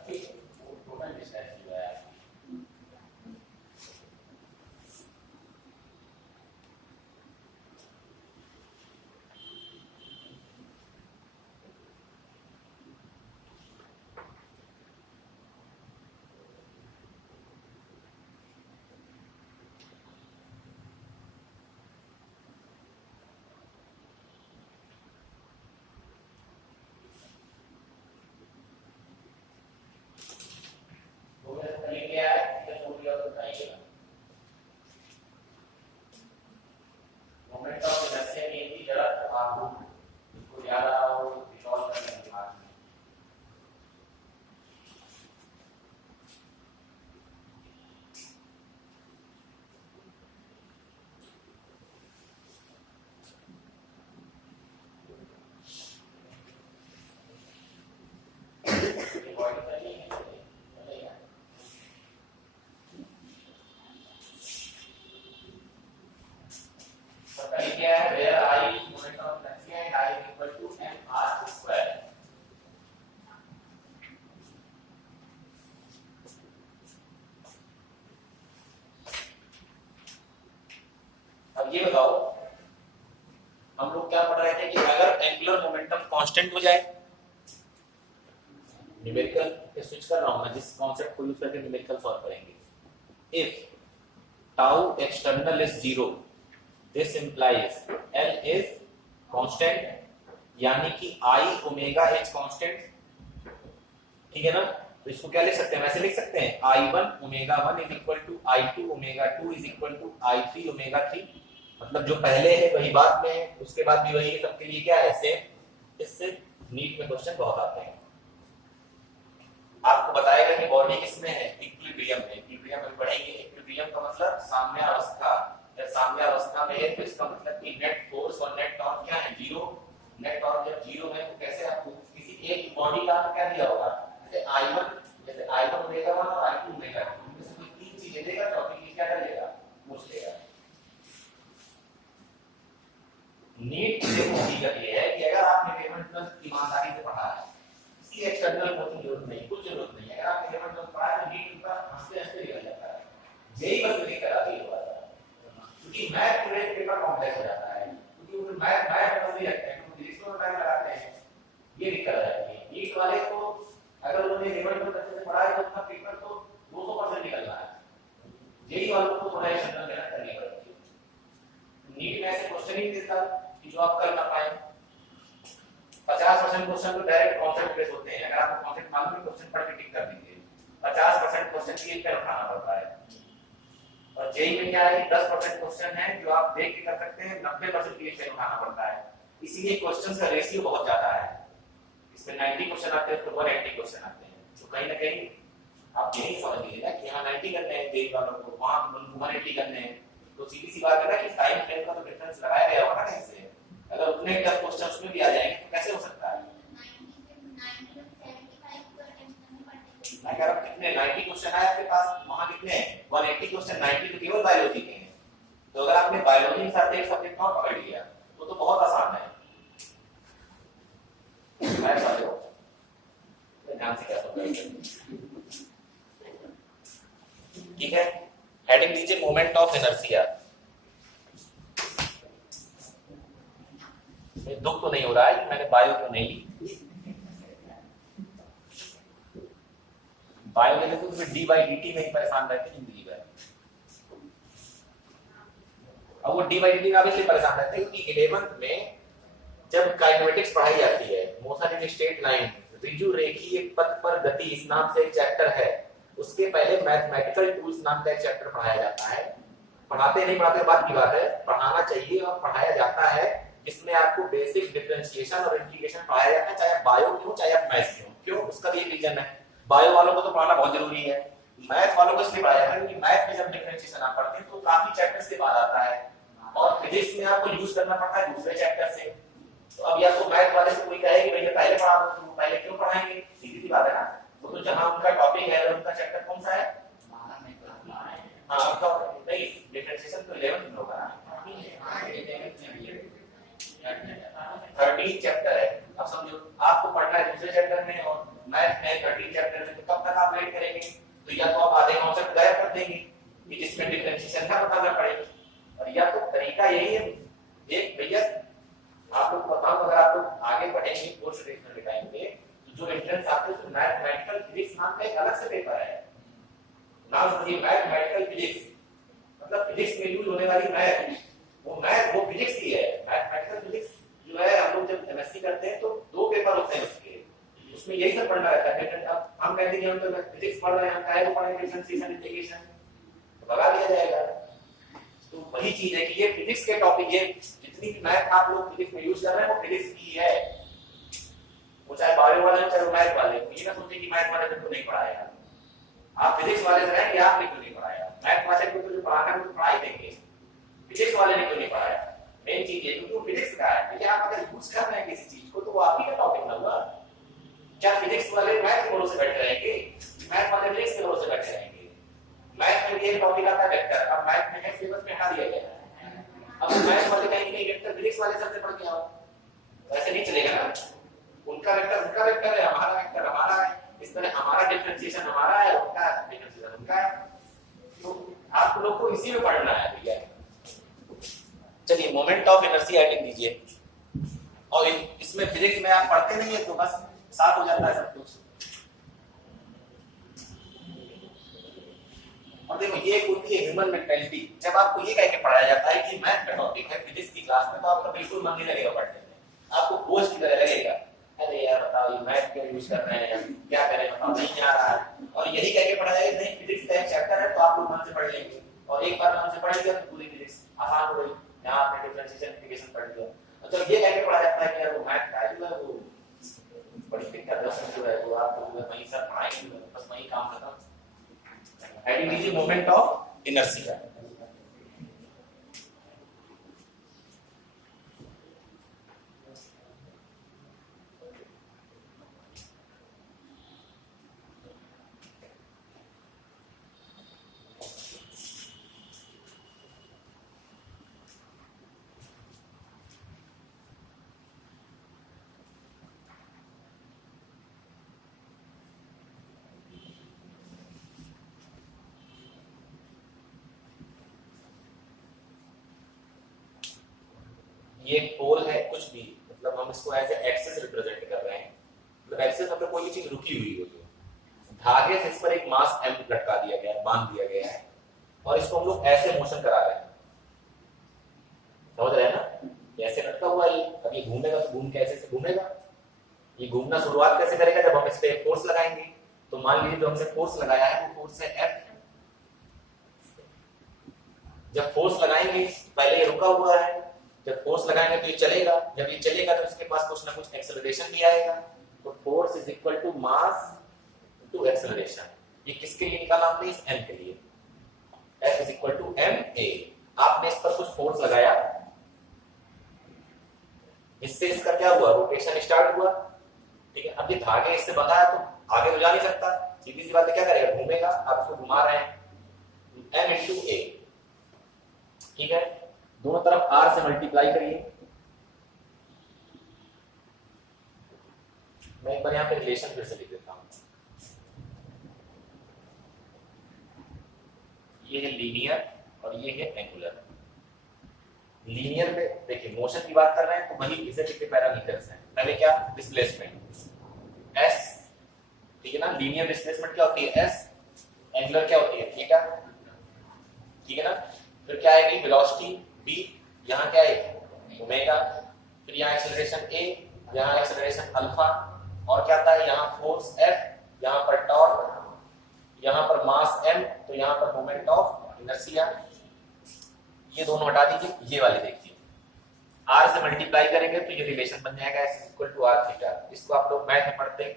total distance लिया है। ये बताओ, हम लोग क्या पढ़ रहे थे कि अगर एंगुलर मोमेंटम कांस्टेंट हो जाए, न्यूमेरिकल पे स्विच कर रहा हूं मैं, जिस कांसेप्ट को यूज करके न्यूमेरिकल सॉल्व करेंगे। If tau external is 0 this implies L is constant, यानी कि I ओमेगा H कांस्टेंट, ठीक है ना। तो इसको क्या लिख सकते हैं, वैसे लिख सकते हैं I1 omega 1 is equal to I2 omega 2 is equal to I3 omega 3, मतलब जो पहले है वही बाद में है, उसके बाद भी वही है, सबके लिए क्या है सेम। इससे नीट में क्वेश्चन बहुत आते हैं। आपको बताएगा कि बॉडी किसमें है, इक्विलिब्रियम में। इक्विलिब्रियम में पढ़ेंगे, इक्विलिब्रियम का मतलब साम्य अवस्था। जब साम्य अवस्था में है तो इसका मतलब कि नेट फोर्स और नेट टॉर्क क्या है, जीरो। नेट टॉर्क जब जीरो है तो कैसे आपको किसी एक बॉडी का क्या दिया होगा, जैसे I1 ओमेगा 1 और I2 ओमेगा 2, इनमें से कोई तीन चीजें देगा, चौथी चीज क्या करेगा, पूछ लेगा। नीट से हकीकत ये है कि अगर आपने पेमेंट प्लस ईमानदारी से पढ़ा है, इसकी एक्सटर्नल कोचिंग जरूरत नहीं, कुछ जरूरत नहीं है। अगर आपने पेमेंट प्लस पढ़ा है तो नीट का हंसते हंसते निकल जाता है। यही बस नहीं कराती है बात, क्योंकि मैथ पूरे पेपर कॉम्प्लेक्स हो जाता है, क्योंकि वो मैथ समझ नहीं रखते हैं, तो इसको टाइम लगाते हैं। ये दिक्कत है। नीट वाले को अगर उन्होंने लेवल पर अच्छे से पढ़ा है तो उनका पेपर तो 200% निकलना है। जेई वालों को थोड़ा एक्स्ट्रा मेहनत करनी पड़ती है। नीट में ऐसे क्वेश्चन ही देता कि जो आप कर ना पाए। 50% क्वेश्चन तो डायरेक्ट कॉन्सेप्ट बेस्ड होते हैं, अगर आपको कॉन्सेप्ट मालूम है क्वेश्चन पढ़ के टिक कर दीजिए। 50% क्वेश्चन की एक पे उठाना पड़ता है। और जेई में क्या है कि 10% क्वेश्चन है जो आप देख के कर सकते हैं, 90% की एक पे उठाना पड़ता है। इसीलिए क्वेश्चंस का रेशियो बहुत ज्यादा है। इसमें 90 क्वेश्चन आते हैं तो 180 क्वेश्चन आते हैं। तो कहीं ना कहीं आप यही समझ लीजिएगा कि यहाँ 90 करने हैं जेई वालों को, वहां 180 करने हैं। तो सीधी सी बात है ना कि टाइम फ्रेम का तो डिफरेंस लगाया गया होगा ना कहीं से। अगर उतने टफ क्वेश्चंस में भी आ जाएंगे तो कैसे हो सकता है? मैं कह रहा हूँ कितने 90 क्वेश्चन आए आपके पास, वहां कितने हैं 180 क्वेश्चन। 90 तो केवल बायोलॉजी के हैं। तो अगर आपने बायोलॉजी के साथ एक सब्जेक्ट और पकड़ लिया तो बहुत आसान है। मैं समझ लो ध्यान से क्या समझ। ठीक है, हेडिंग दीजिए मोमेंट ऑफ इनर्शिया। दुख तो नहीं हो रहा है कि मैंने बायो तो नहीं ली। बायो लेते तो फिर डी बाई डी टी में ही परेशान रहते जिंदगी भर। अब वो डी बाई डी टी में इसलिए परेशान रहते हैं क्योंकि 11th में जब काइनेमेटिक्स पढ़ाई जाती है, motion in straight line, Riju रेखीय पथ पर गति इस नाम से एक चैप्टर है। उसके पहले मैथमेटिकल टूल्स नाम का एक चैप्टर पढ़ाया जाता है। पढ़ाते नहीं पढ़ाते बात की बात है, पढ़ाना चाहिए और पढ़ाया जाता है, जिसमें आपको बेसिक डिफरेंशिएशन और इंटीग्रेशन पढ़ाया जाता है, चाहे आप बायो क्यों चाहे आप मैथ्स क्यों। उसका भी एक रीजन है। बायो वालों को तो पढ़ाना बहुत जरूरी है, मैथ वालों को इसलिए पढ़ाया जाता है क्योंकि मैथ में जब डिफरेंशिएशन आप पढ़ते हैं तो काफी चैप्टर्स के बाद आता है और फिजिक्स में आपको यूज करना पड़ता है दूसरे चैप्टर से। तो अब या तो मैथ वाले से कोई कहे कि भैया पहले पढ़ा दो, तो पहले क्यों पढ़ाएंगे? सीधी सी बात है ना। तो जहां उनका टॉपिक है, उनका चैप्टर कौन सा है? हां तो नहीं, डिफरेंशिएशन तो 11th में होगा ना। 13 चैप्टर है। अब समझो आपको पढ़ना है दूसरे चैप्टर में और मैथ में 13 चैप्टर में, तो कब तक आप वेट करेंगे? तो या तो आप आधे कॉन्सेप्ट गायब कर देंगे कि जिसमें डिफरेंशिएशन का पता ना पड़े, और या तो तरीका यही है एक भैया आप लोग बताओ, अगर आप लोग आगे पढ़ेंगे पोस्ट ग्रेजुएशन के टाइम पे तो जो एंट्रेंस आपके उसमें मैथमेटिकल फिजिक्स नाम का एक अलग से पेपर है। नाम समझिए, मैथमेटिकल फिजिक्स मतलब फिजिक्स में यूज होने वाली मैथ, वो फिजिक्स ही है। मैथमेटिकल फिजिक्स जो है, हम लोग जब एमएससी करते हैं तो 2 पेपर होते हैं उसके, उसमें यही सब पढ़ना रहता है। अब हम कहते हैं कि हम तो फिजिक्स पढ़ रहे हैं, हम चाहे वो पढ़ेंगे डिफरेंशिएशन इंटीग्रेशन, तो लगा दिया जाएगा। तो वही चीज है कि ये फिजिक्स के टॉपिक, ये जितनी भी मैथ आप लोग फिजिक्स में यूज कर रहे हैं वो फिजिक्स की है। वो चाहे बायो वाले हो चाहे मैथ वाले, ये ना सोचिए कि मैथ वाले को नहीं पढ़ाएगा। आप फिजिक्स वाले से रहेंगे, आपने क्यों नहीं पढ़ाया? मैथ वाले को तो जो पढ़ाना है वो पढ़ाई देंगे, फिजिक्स वाले ने क्यों नहीं पढ़ाया? मेन चीज ये क्योंकि वो फिजिक्स का है। लेकिन आप अगर यूज कर रहे हैं किसी चीज को तो वो आप ही का टॉपिक ना हुआ। क्या फिजिक्स वाले मैथ के भरोसे बैठे रहेंगे? मैथ वाले फिजिक्स के भरोसे बैठे रहेंगे? मैथ में ये टॉपिक आता है वेक्टर, अब मैथ में है सिलेबस में हटा दिया गया है। अब मैथ वाले कहेंगे नहीं वेक्टर फिजिक्स वाले सबसे पढ़ के आओ, ऐसे नहीं चलेगा ना। उनका वेक्टर है, हमारा वेक्टर हमारा है। इस तरह हमारा डिफरेंशिएशन हमारा है, उनका डिफरेंशिएशन उनका है। तो आप लोग को इसी में पढ़ना है भैया। चलिए मोमेंट ऑफ इनर्शिया हेडिंग दीजिए। और इसमें फिजिक्स में आप पढ़ते नहीं है तो बस साफ हो जाता है सब कुछ। और देखो ये होती है ह्यूमन मेंटालिटी। जब आपको ये कह के पढ़ाया जाता है कि मैथ का टॉपिक है फिजिक्स की क्लास में, तो आपका बिल्कुल मन नहीं लगेगा पढ़ने में, आपको बोझ की तरह लगेगा। अरे यार बताओ ये मैथ क्यों यूज कर रहे हैं, क्या करें बताओ, नहीं आ रहा है। और यही कह के पढ़ा जाएगा नहीं फिजिक्स का एक चैप्टर है तो आप लोग मन से पढ़ लेंगे, और एक बार मन से पढ़ लिया तो पूरी फिजिक्स आसान हो गई। यहाँ आपने डिफरेंशिएशन इंटीग्रेशन पढ़ लिया। और जब ये कह के पढ़ा जाता है कि यार वो मैथ का जो है वो बड़ी दिक्कत है, वो आपको वही सर पढ़ाएंगे, बस वही काम खत्म। हेडिंग दीजिए मोमेंट ऑफ इनर्शिया। ये एक पोल है कुछ भी, मतलब हम इसको एज ए एक्सिस रिप्रेजेंट कर रहे हैं। मतलब कोई भी चीज रुकी हुई होती है। धागे से इस पर एक मास m लटका दिया गया है, बांध दिया गया है, और इसको हम लोग ऐसे मोशन करा रहे हैं, समझ रहे हैं ना, ऐसे लटका हुआ है। अब ये घूमेगा तो घूम के ऐसे से घूमेगा। ये घूमना शुरुआत कैसे करेगा, जब हम इस पे फोर्स लगाएंगे। तो मान लीजिए जो हमने फोर्स लगाया है वो फोर्स है F। जब फोर्स लगाएंगे, पहले ये रुका हुआ है, जब फोर्स लगाएंगे तो ये चलेगा, जब ये चलेगा तो इसके पास कुछ ना कुछ एक्सेलरेशन भी आएगा। तो force is equal to mass to acceleration. ये किसके लिए निकाला आपने, इस m के लिए। F is equal to ma। आपने इस पर कुछ फोर्स लगाया, इससे इसका क्या हुआ, रोटेशन स्टार्ट हुआ, ठीक है। अब ये धागे इससे बंधा है तो आगे तो जा नहीं सकता, सीधी सी बात है, क्या करेगा, घूमेगा। आप इसको घुमा रहे हैं, m इंटू a, ठीक है। दोनों तरफ r से मल्टीप्लाई करिए। मैं एक बार यहाँ पे रिलेशन फिर से लिख देता हूं। ये है लीनियर और ये है एंगुलर। लीनियर पे देखिए मोशन की बात कर रहे हैं तो वही इसे कितने पैरामीटर्स हैं। पहले क्या, डिस्प्लेसमेंट s, ठीक है ना। लीनियर डिस्प्लेसमेंट क्या होती है, s। एंगुलर क्या होती है, थीटा, ठीक है ना। फिर क्या आएगी, वेलोसिटी v, यहाँ क्या है, ओमेगा। फिर यहाँ एक्सेलरेशन a, यहाँ एक्सेलरेशन अल्फा, और क्या आता है यहाँ फोर्स F, यहाँ पर टॉर्क, यहाँ पर मास m, तो यहाँ पर मोमेंट ऑफ इनर्शिया। ये दोनों हटा दीजिए, ये वाले देखिए, r से मल्टीप्लाई करेंगे तो ये रिलेशन बन जाएगा s equal to r theta. इसको आप लोग मैथ में पढ़ते हैं,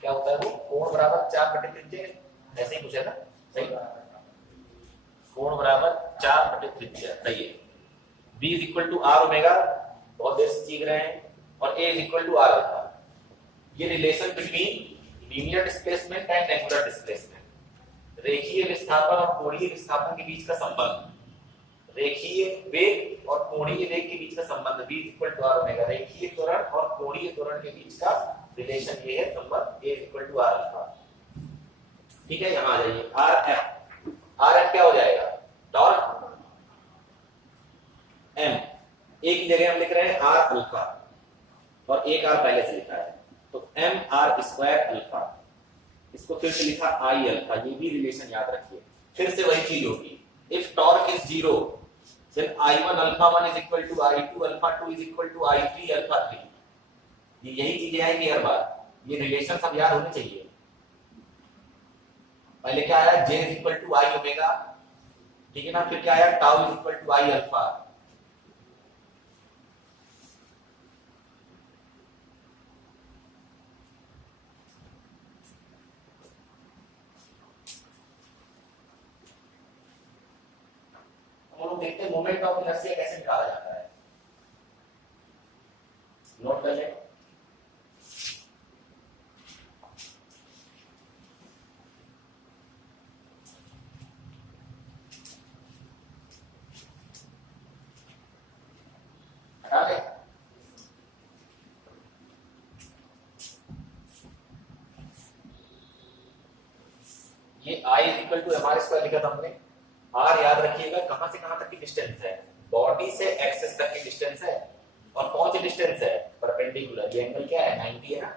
क्या होता है वो, कोण बराबर 4/3, ऐसे ही पूछा ना, सही। कोण बराबर 4/3, सही है। b is equal to r omega, बहुत देर से सीख रहे हैं, और a is equal to r alpha. ये relation between linear displacement and angular displacement, रेखीय विस्थापन और कोणीय विस्थापन के बीच का संबंध, रेखीय वेग और कोणीय वेग के बीच का संबंध v equal to r omega. रेखीय त्वरण और कोणीय त्वरण के बीच का रिलेशन ये है संबंध, a equal to r alpha, ठीक है। यहां आ जाइए, rf क्या हो जाएगा, टॉर्क m, एक ही जगह हम लिख रहे हैं r अल्फा और एक r पहले से लिखा है, तो m r स्क्वायर अल्फा। इसको फिर से लिखा i अल्फा, ये भी रिलेशन याद रखिए। फिर से वही चीज होगी, if torque is 0 then I1 alpha 1 is equal to I2 alpha 2 is equal to I3 alpha 3। ये यही चीजें आएंगी हर बार, ये रिलेशन सब याद होने चाहिए। पहले क्या आया, J is equal to I omega, ठीक है ना। फिर क्या आया, tau is equal to I alpha. देखते हैं मोमेंट ऑफ इनर्शिया कैसे निकाला जाता है, नोट कर लें। हटा लें, ये I is equal to mr square लिखा था हमने। r याद रखिएगा कहां से कहां तक की डिस्टेंस है, बॉडी से एक्सिस तक की डिस्टेंस है, और कौन सी डिस्टेंस है, परपेंडिकुलर। ये एंगल क्या है, 90 है ना।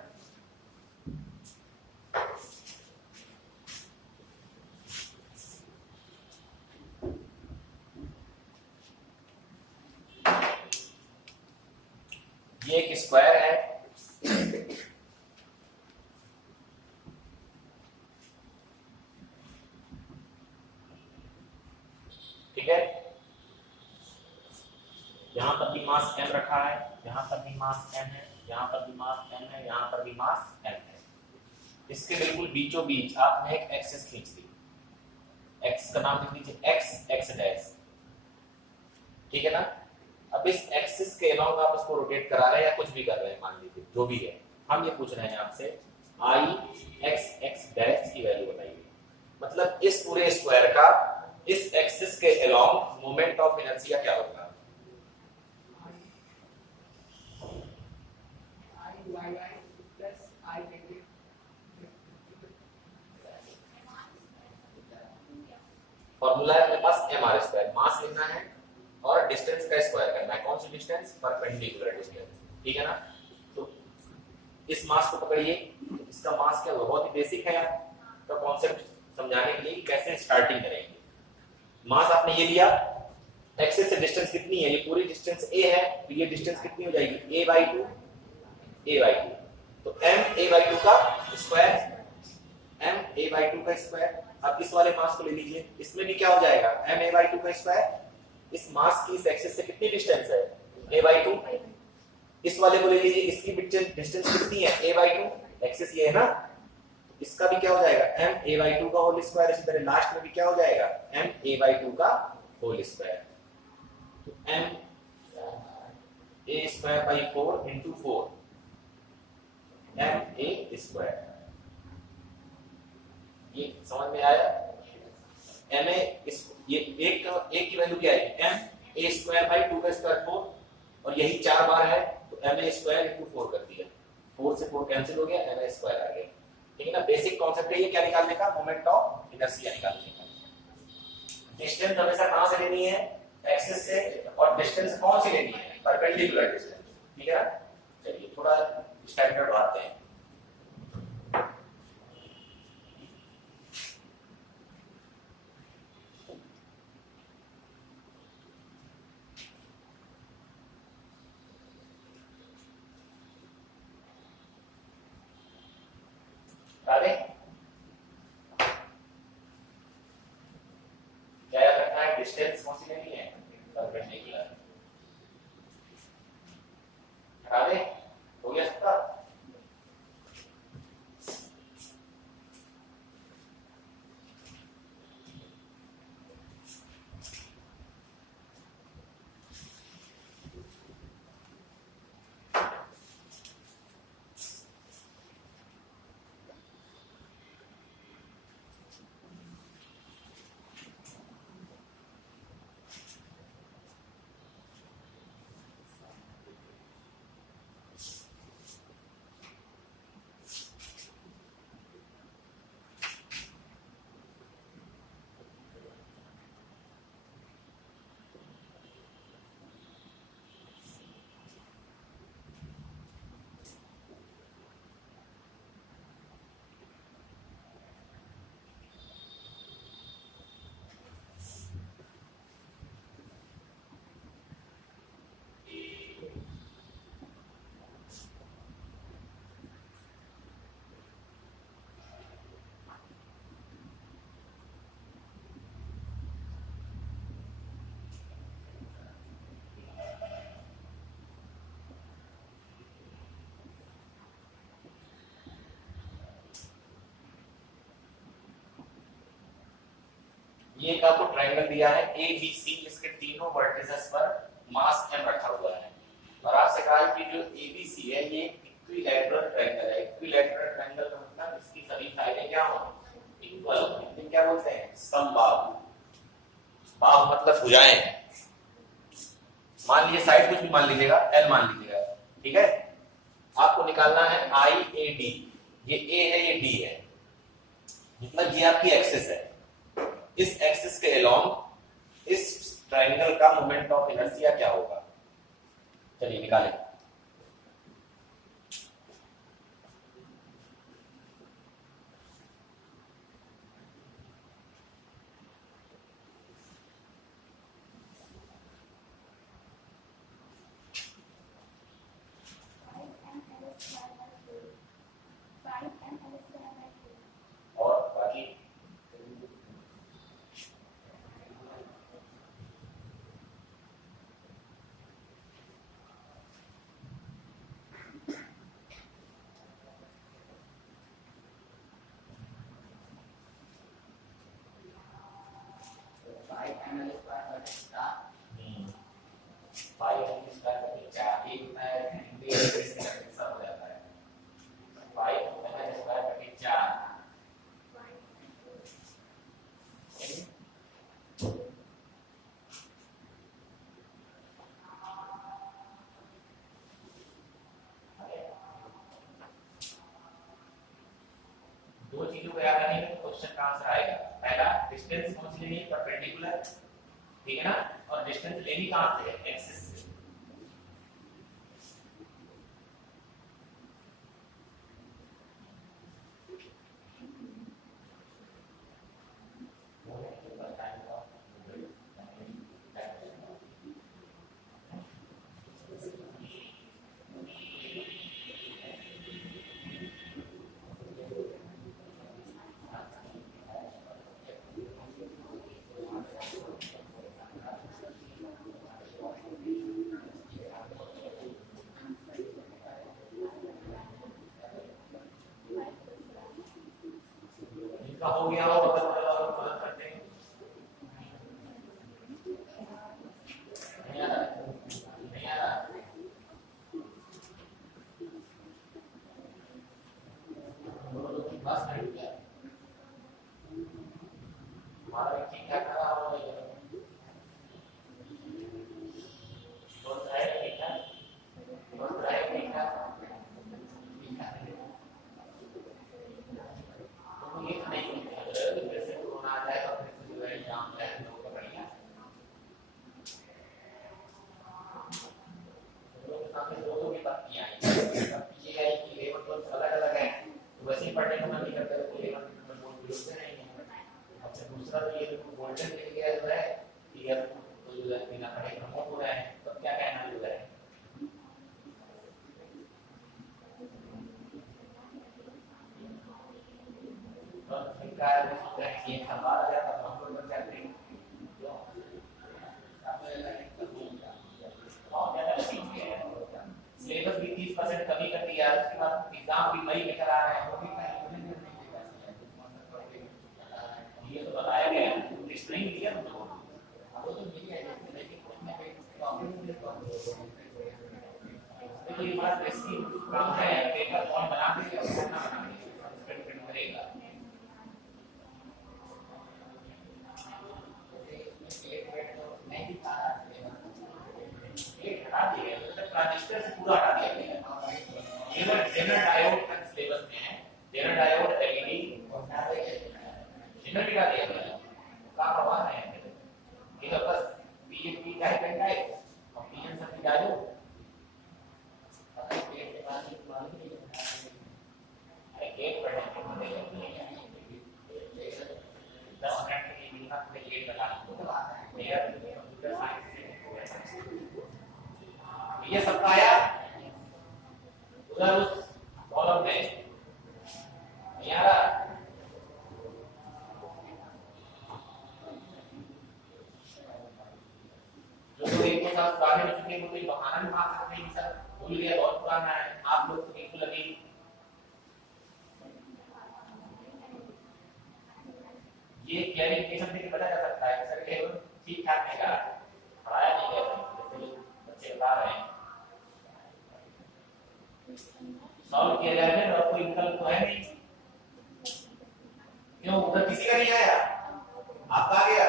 ये एक स्क्वायर है, ठीक है। यहां पर भी मास m रखा है, यहां पर भी मास m है, यहां पर भी मास m है, यहां पर भी मास m है। इसके बिल्कुल बीचों बीच आपने एक एक्सिस खींच दी, एक्स का नाम लिख लीजिए x डैश, ठीक है ना। अब इस एक्सिस के अलाउंग आप इसको रोटेट करा रहे हैं या कुछ भी कर रहे हैं, मान लीजिए जो भी है, हम ये पूछ रहे हैं आपसे I x डैश की वैल्यू बताइए। मतलब इस पूरे स्क्वायर का इस एक्सिस के अलोंग मोमेंट ऑफ इनर्शिया क्या होगा, फॉर्मूला है अपने पास mr स्क्वायर, मास लेना है और डिस्टेंस का स्क्वायर करना है। कौन सी डिस्टेंस, परपेंडिकुलर डिस्टेंस, ठीक है ना। तो इस मास को पकड़िए, इसका मास क्या होगा, बहुत ही बेसिक है यार का कॉन्सेप्ट समझाने के लिए कि कैसे स्टार्टिंग करेंगे। मास आपने ये लिया, एक्सिस से डिस्टेंस कितनी है, ये पूरी डिस्टेंस a है, तो ये डिस्टेंस कितनी हो जाएगी a/2, a/2, तो m a/2 का स्क्वायर, m a/2 का स्क्वायर। अब इस वाले मास को ले लीजिए, इसमें भी क्या हो जाएगा m a/2 का स्क्वायर, इस मास की इस एक्सिस से कितनी डिस्टेंस है a/2, इस वाले को ले लीजिए, इसकी डिस्टेंस कितनी है a/2, एक्सिस ये है ना, इसका भी क्या हो जाएगा m a/2 का होल स्क्वायर। इसी तरह लास्ट में भी क्या हो जाएगा m a/2 का होल स्क्वायर, तो m a²/4 into 4 m a square. ये समझ में आया, m a ये एक की वैल्यू क्या है m a²/2 का स्क्वायर 4, और यही 4 बार है तो m a² into 4 कर दिया, 4 से 4 कैंसिल हो गया, m a² आ गया। ठीक है ना, बेसिक कॉन्सेप्ट है ये, क्या निकालने का, मोमेंट ऑफ इनर्शिया निकालने का। डिस्टेंस हमेशा कहां से लेनी है, एक्सिस से, और डिस्टेंस कौन सी लेनी है, परपेंडिकुलर डिस्टेंस। ठीक है ना, चलिए थोड़ा स्टैंडर्ड बात है। क्या याद रखना है, डिस्टेंस कौन सी लेनी है, परपेंडिकुलर। हटा दे, हो गया सबका। ये एक आपको ट्रायंगल दिया है ए बी सी, इसके तीनों वर्टिसेस पर मास m रखा हुआ है, और आपसे कहा है कि जो ए बी सी है ये इक्विलैटरल ट्रायंगल है। इक्विलैटरल ट्रायंगल का मतलब इसकी सभी साइडें क्या हो, इक्वल हो। इनको क्या बोलते हैं, समबाहु। बाहु मतलब भुजाएं हैं। मान लीजिए साइड कुछ भी मान लीजिएगा, l मान लीजिएगा, ठीक है। आपको निकालना है आई ए डी, ये a है ये d है, मतलब ये आपकी एक्सिस है। इस एक्सिस के अलोंग इस ट्रायंगल का मोमेंट ऑफ इनर्शिया क्या होगा, चलिए निकालें। और बाकी दो चीजों को याद रखने में क्वेश्चन का आंसर आएगा। पहला, डिस्टेंस कौन सी लेनी है, परपेंडिकुलर, ठीक है ना, और डिस्टेंस लेनी कहां से है, एक्सिस से। इसका हो गया हो अगर मदद करते हैं नहीं आ रहा नहीं आ रहा बस नहीं क्या हमारा ठीक ठाक खड़ा हो गया तो ट्राई ठीक है तो ट्राई ठीक है तो ये नहीं जैसे कोरोना आ जाए तो फिर जो है एग्जाम है लोग पकड़ लिया लोग सामने दो की पत्तियां आई ये आई कि लेवल तो अलग-अलग है तो वैसे ही पढ़ने का मन नहीं करता तो लेवल में बोल बिल्कुल नहीं है अब से दूसरा तो ये गोल्डन मिल गया जो है ये तो जो है बिना पढ़े प्रमोट हो रहा है तो क्या कहना जो है तो सरकार ने सोचा है कि सवाल आ जाता तो हम लोग करते हैं सिलेबस भी 30% कमी कर दिया उसके बाद एग्जाम भी मई में करा रहे हैं वो भी ये तो बताया गया है लिस्ट नहीं दिया तो वो तो मिल गया लेकिन उसमें कोई प्रॉब्लम नहीं है तो ये बात ऐसी काम है पेपर कौन बना देगा और कौन ना बना देगा उस पर डिपेंड करेगा नहीं था एक हटा दिया मतलब ट्रांजिस्टर से पूरा हटा दिया गया केवल जेनर डायोड तक सिलेबस में है जेनर डायोड एलईडी और जेनर भी का दिया गया का प्रवाह है ये तो बस पीएनपी का है है और पीएन सब डायोड पता है के बाद गेट पढ़ने के लिए दस मिनट के लिए मिलना तो गेट बता दो मेरा कंप्यूटर साइंस ये सब आया उधर उस कॉलम में नहीं आ रहा जो लोग एक के साथ पुराने हो चुके हैं वो कोई बहाना नहीं मार सकते हैं सर भूल गया बहुत पुराना है आप लोग तो बिल्कुल अभी ये क्लैरिफिकेशन देके पता कर सकता है सर केवल ठीक ठाक नहीं करा पढ़ाया नहीं गया जैसे बच्चे बता रहे हैं सॉल्व किया जाएगा और कोई विकल्प तो है नहीं क्यों उधर किसी का नहीं आया आपका आ गया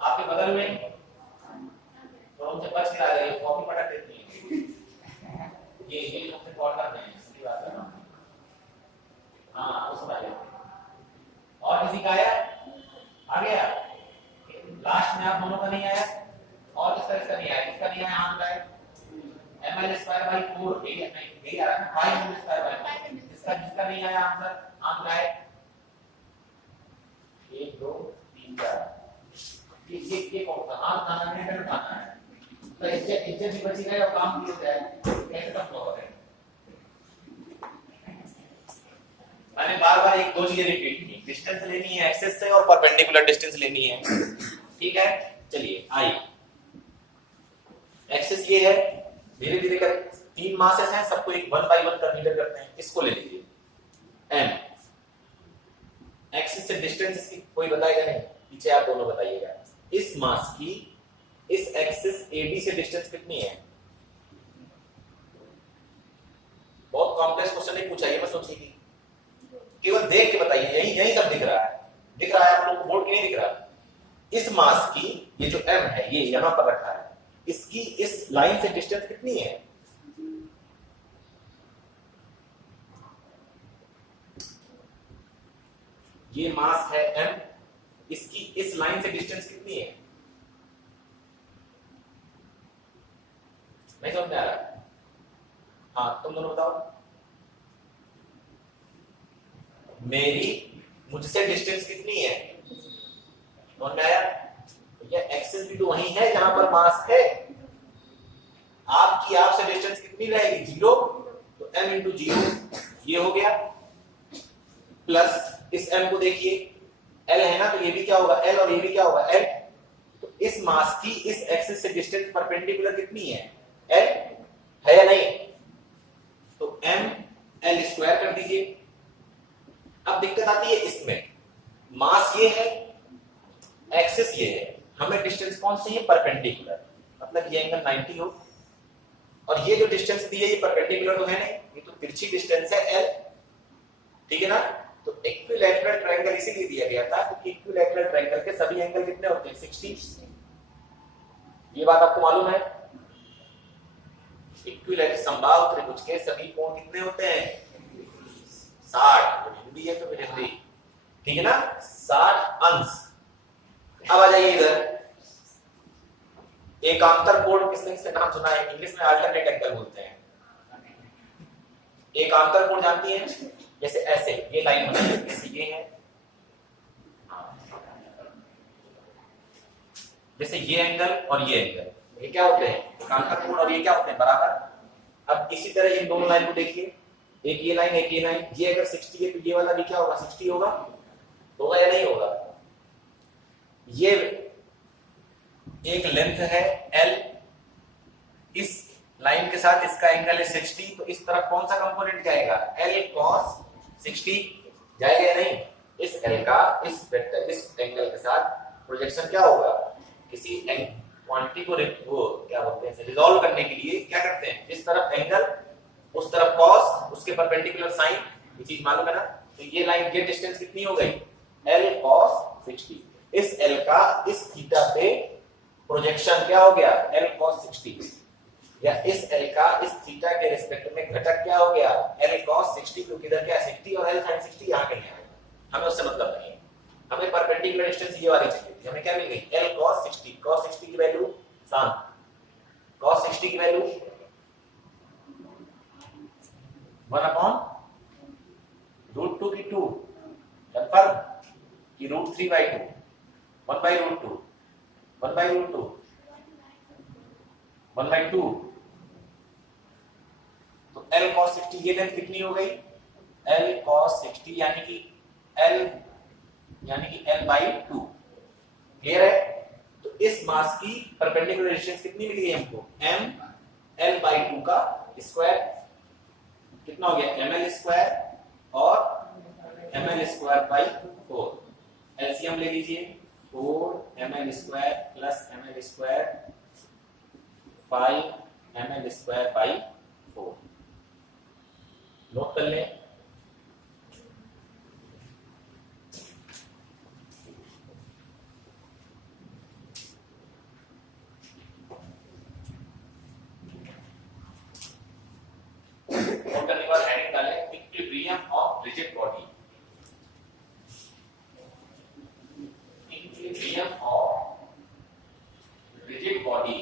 आपके बगल में तो उनसे बच के आ जाइए कॉपी पटक देती है ये हमसे कॉल कर रहे हैं इसकी बात है ना हाँ उसका आया और किसी का आया आ गया लास्ट में आप दोनों का नहीं आया और इसका नहीं आया इसका नहीं आया हाथ उठाए ml स्क्वायर बाय 4 यही आ रहा है 5 स्क्वायर बाय इसका जिसका नहीं आया आंसर हाथ उठाए 1 2 3 4 ये कौन सा हाथ उठाना है कर उठाना है तो इज्जत भी बची रहे और काम भी हो जाए कैसे संभव है मैंने बार-बार एक दो चीजें रिपीट की डिस्टेंस लेनी है एक्सिस से और परपेंडिकुलर डिस्टेंस लेनी है ठीक है चलिए आई एक्सिस ये है धीरे धीरे कर 3 मासेस हैं सबको एक 1 बाय 1 कंसीडर करते हैं इसको ले लीजिए m एक्सिस से डिस्टेंस इसकी कोई बताएगा नहीं पीछे आप दोनों बताइएगा इस मास की इस एक्सिस AB से डिस्टेंस कितनी है बहुत कॉम्प्लेक्स क्वेश्चन नहीं पूछा ये मैं सोची थी केवल देख के बताइए यही यही सब दिख रहा है आप लोगों को बोर्ड की नहीं दिख रहा इस मास की ये जो m है ये यहां पर रखा है इसकी इस लाइन से डिस्टेंस कितनी है ये मास है m इसकी इस लाइन से डिस्टेंस कितनी है नहीं समझ में आ रहा हाँ तुम दोनों बताओ मेरी मुझसे डिस्टेंस कितनी है समझ में आया ये एक्सिस भी तो वही है जहां पर मास है आपकी आपसे डिस्टेंस कितनी रहेगी 0 तो m इंटू 0 ये हो गया प्लस इस m को देखिए l है ना तो ये भी क्या होगा l और ये भी क्या होगा l तो इस मास की इस एक्सिस से डिस्टेंस परपेंडिकुलर कितनी है l है या नहीं तो m l स्क्वायर कर दीजिए अब दिक्कत आती है इसमें मास ये है, एक्सिस ये है, हमें डिस्टेंस कौन सी है, परपेंडिकुलर, मतलब ये एंगल 90 हो और ये जो डिस्टेंस दी है ये परपेंडिकुलर तो है नहीं, ये तो तिरछी डिस्टेंस है L, ठीक है ना। तो इक्विलैटरल ट्रायंगल इसीलिए दिया गया था क्योंकि इक्विलैटरल ट्रायंगल के सभी एंगल कितने होते हैं, 60। ये बात आपको मालूम है, इक्विलैटरल समबाहु त्रिभुज के सभी कोण कितने होते हैं, 60। तो हिंदी है तो फिर हिंदी, ठीक है ना, 60 अंश। अब आ जाइए इधर, एकांतर कोण किसने किसने नाम सुना है, इंग्लिश में अल्टरनेट एंगल बोलते हैं। एकांतर कोण जानती हैं, जैसे ऐसे ये लाइन बनाई है, जैसे ये है, जैसे ये एंगल और ये एंगल, ये क्या होते हैं, एकांतर कोण, और ये क्या होते हैं, बराबर। अब इसी तरह इन दोनों लाइन को देखिए, एक ये लाइन एक ये लाइन, ये अगर 60 है तो ये वाला भी क्या होगा, 60 होगा या नहीं होगा। ये एक लेंथ है L, इस लाइन के साथ इसका एंगल है 60, तो इस तरफ कौन सा कंपोनेंट जाएगा, L cos 60 जाएगा या नहीं। इस L का इस वेक्टर इस एंगल के साथ प्रोजेक्शन क्या होगा, किसी क्वांटिटी को वो क्या बोलते हैं, रिजॉल्व करने के लिए क्या करते हैं, इस तरफ एंगल उस तरफ cos, उसके परपेंडिकुलर साइन, ये चीज मालूम है ना। तो ये लाइन, ये डिस्टेंस कितनी हो गई, L cos 60। इस L का इस थीटा पे प्रोजेक्शन क्या हो गया, L cos 60, या इस L का इस थीटा के रिस्पेक्ट में घटक क्या हो गया, L cos 60, क्योंकि इधर क्या 60 और L sin 60 यहां कहीं आएगा, हमें उससे मतलब नहीं है, हमें परपेंडिकुलर डिस्टेंस ये वाली चाहिए थी। हमें क्या मिल गई, L cos 60, cos 60 की वैल्यू शाम, cos 60 की वैल्यू 1/√2 की 2, कंफर्म कि √3/2, 1/√2, 1/√2, 1/2। तो L cos 60 ये लेंथ कितनी हो गई, L cos 60 यानी कि L/2, क्लियर है। तो इस मास की परपेंडिकुलर डिस्टेंस कितनी मिल गई हमको, m L/2 का स्क्वायर कितना हो गया, ml² और ml²/4, एलसीएम ले लीजिए, 4ml² + ml² 5ml²/4, नोट कर लें। नोट करने के बाद हेडिंग डालें, equilibrium of rigid body, equilibrium of rigid body.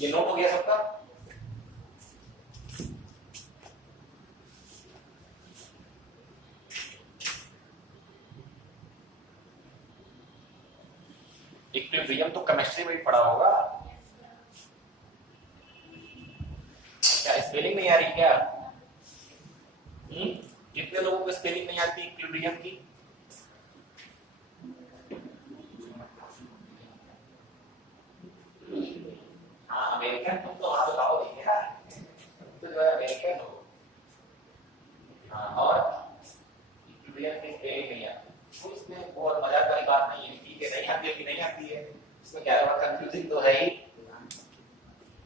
ये नोट हो गया सबका, इक्विलिब्रियम तो केमिस्ट्री में ही पढ़ा होगा, क्या स्पेलिंग नहीं आ रही क्या, कितने लोगों को स्पेलिंग नहीं आती इक्विलिब्रियम की, हाँ अमेरिकन, तुम तो वहां बताओ भैया, तो जो है अमेरिकन हो, हाँ, और इक्विलिब्रियम की स्पेलिंग नहीं आती, तो इसमें बहुत मजाक वाली बात नहीं है, ठीक है, नहीं आती है कि नहीं आती है, इसमें क्या है, कंफ्यूजिंग तो है ही,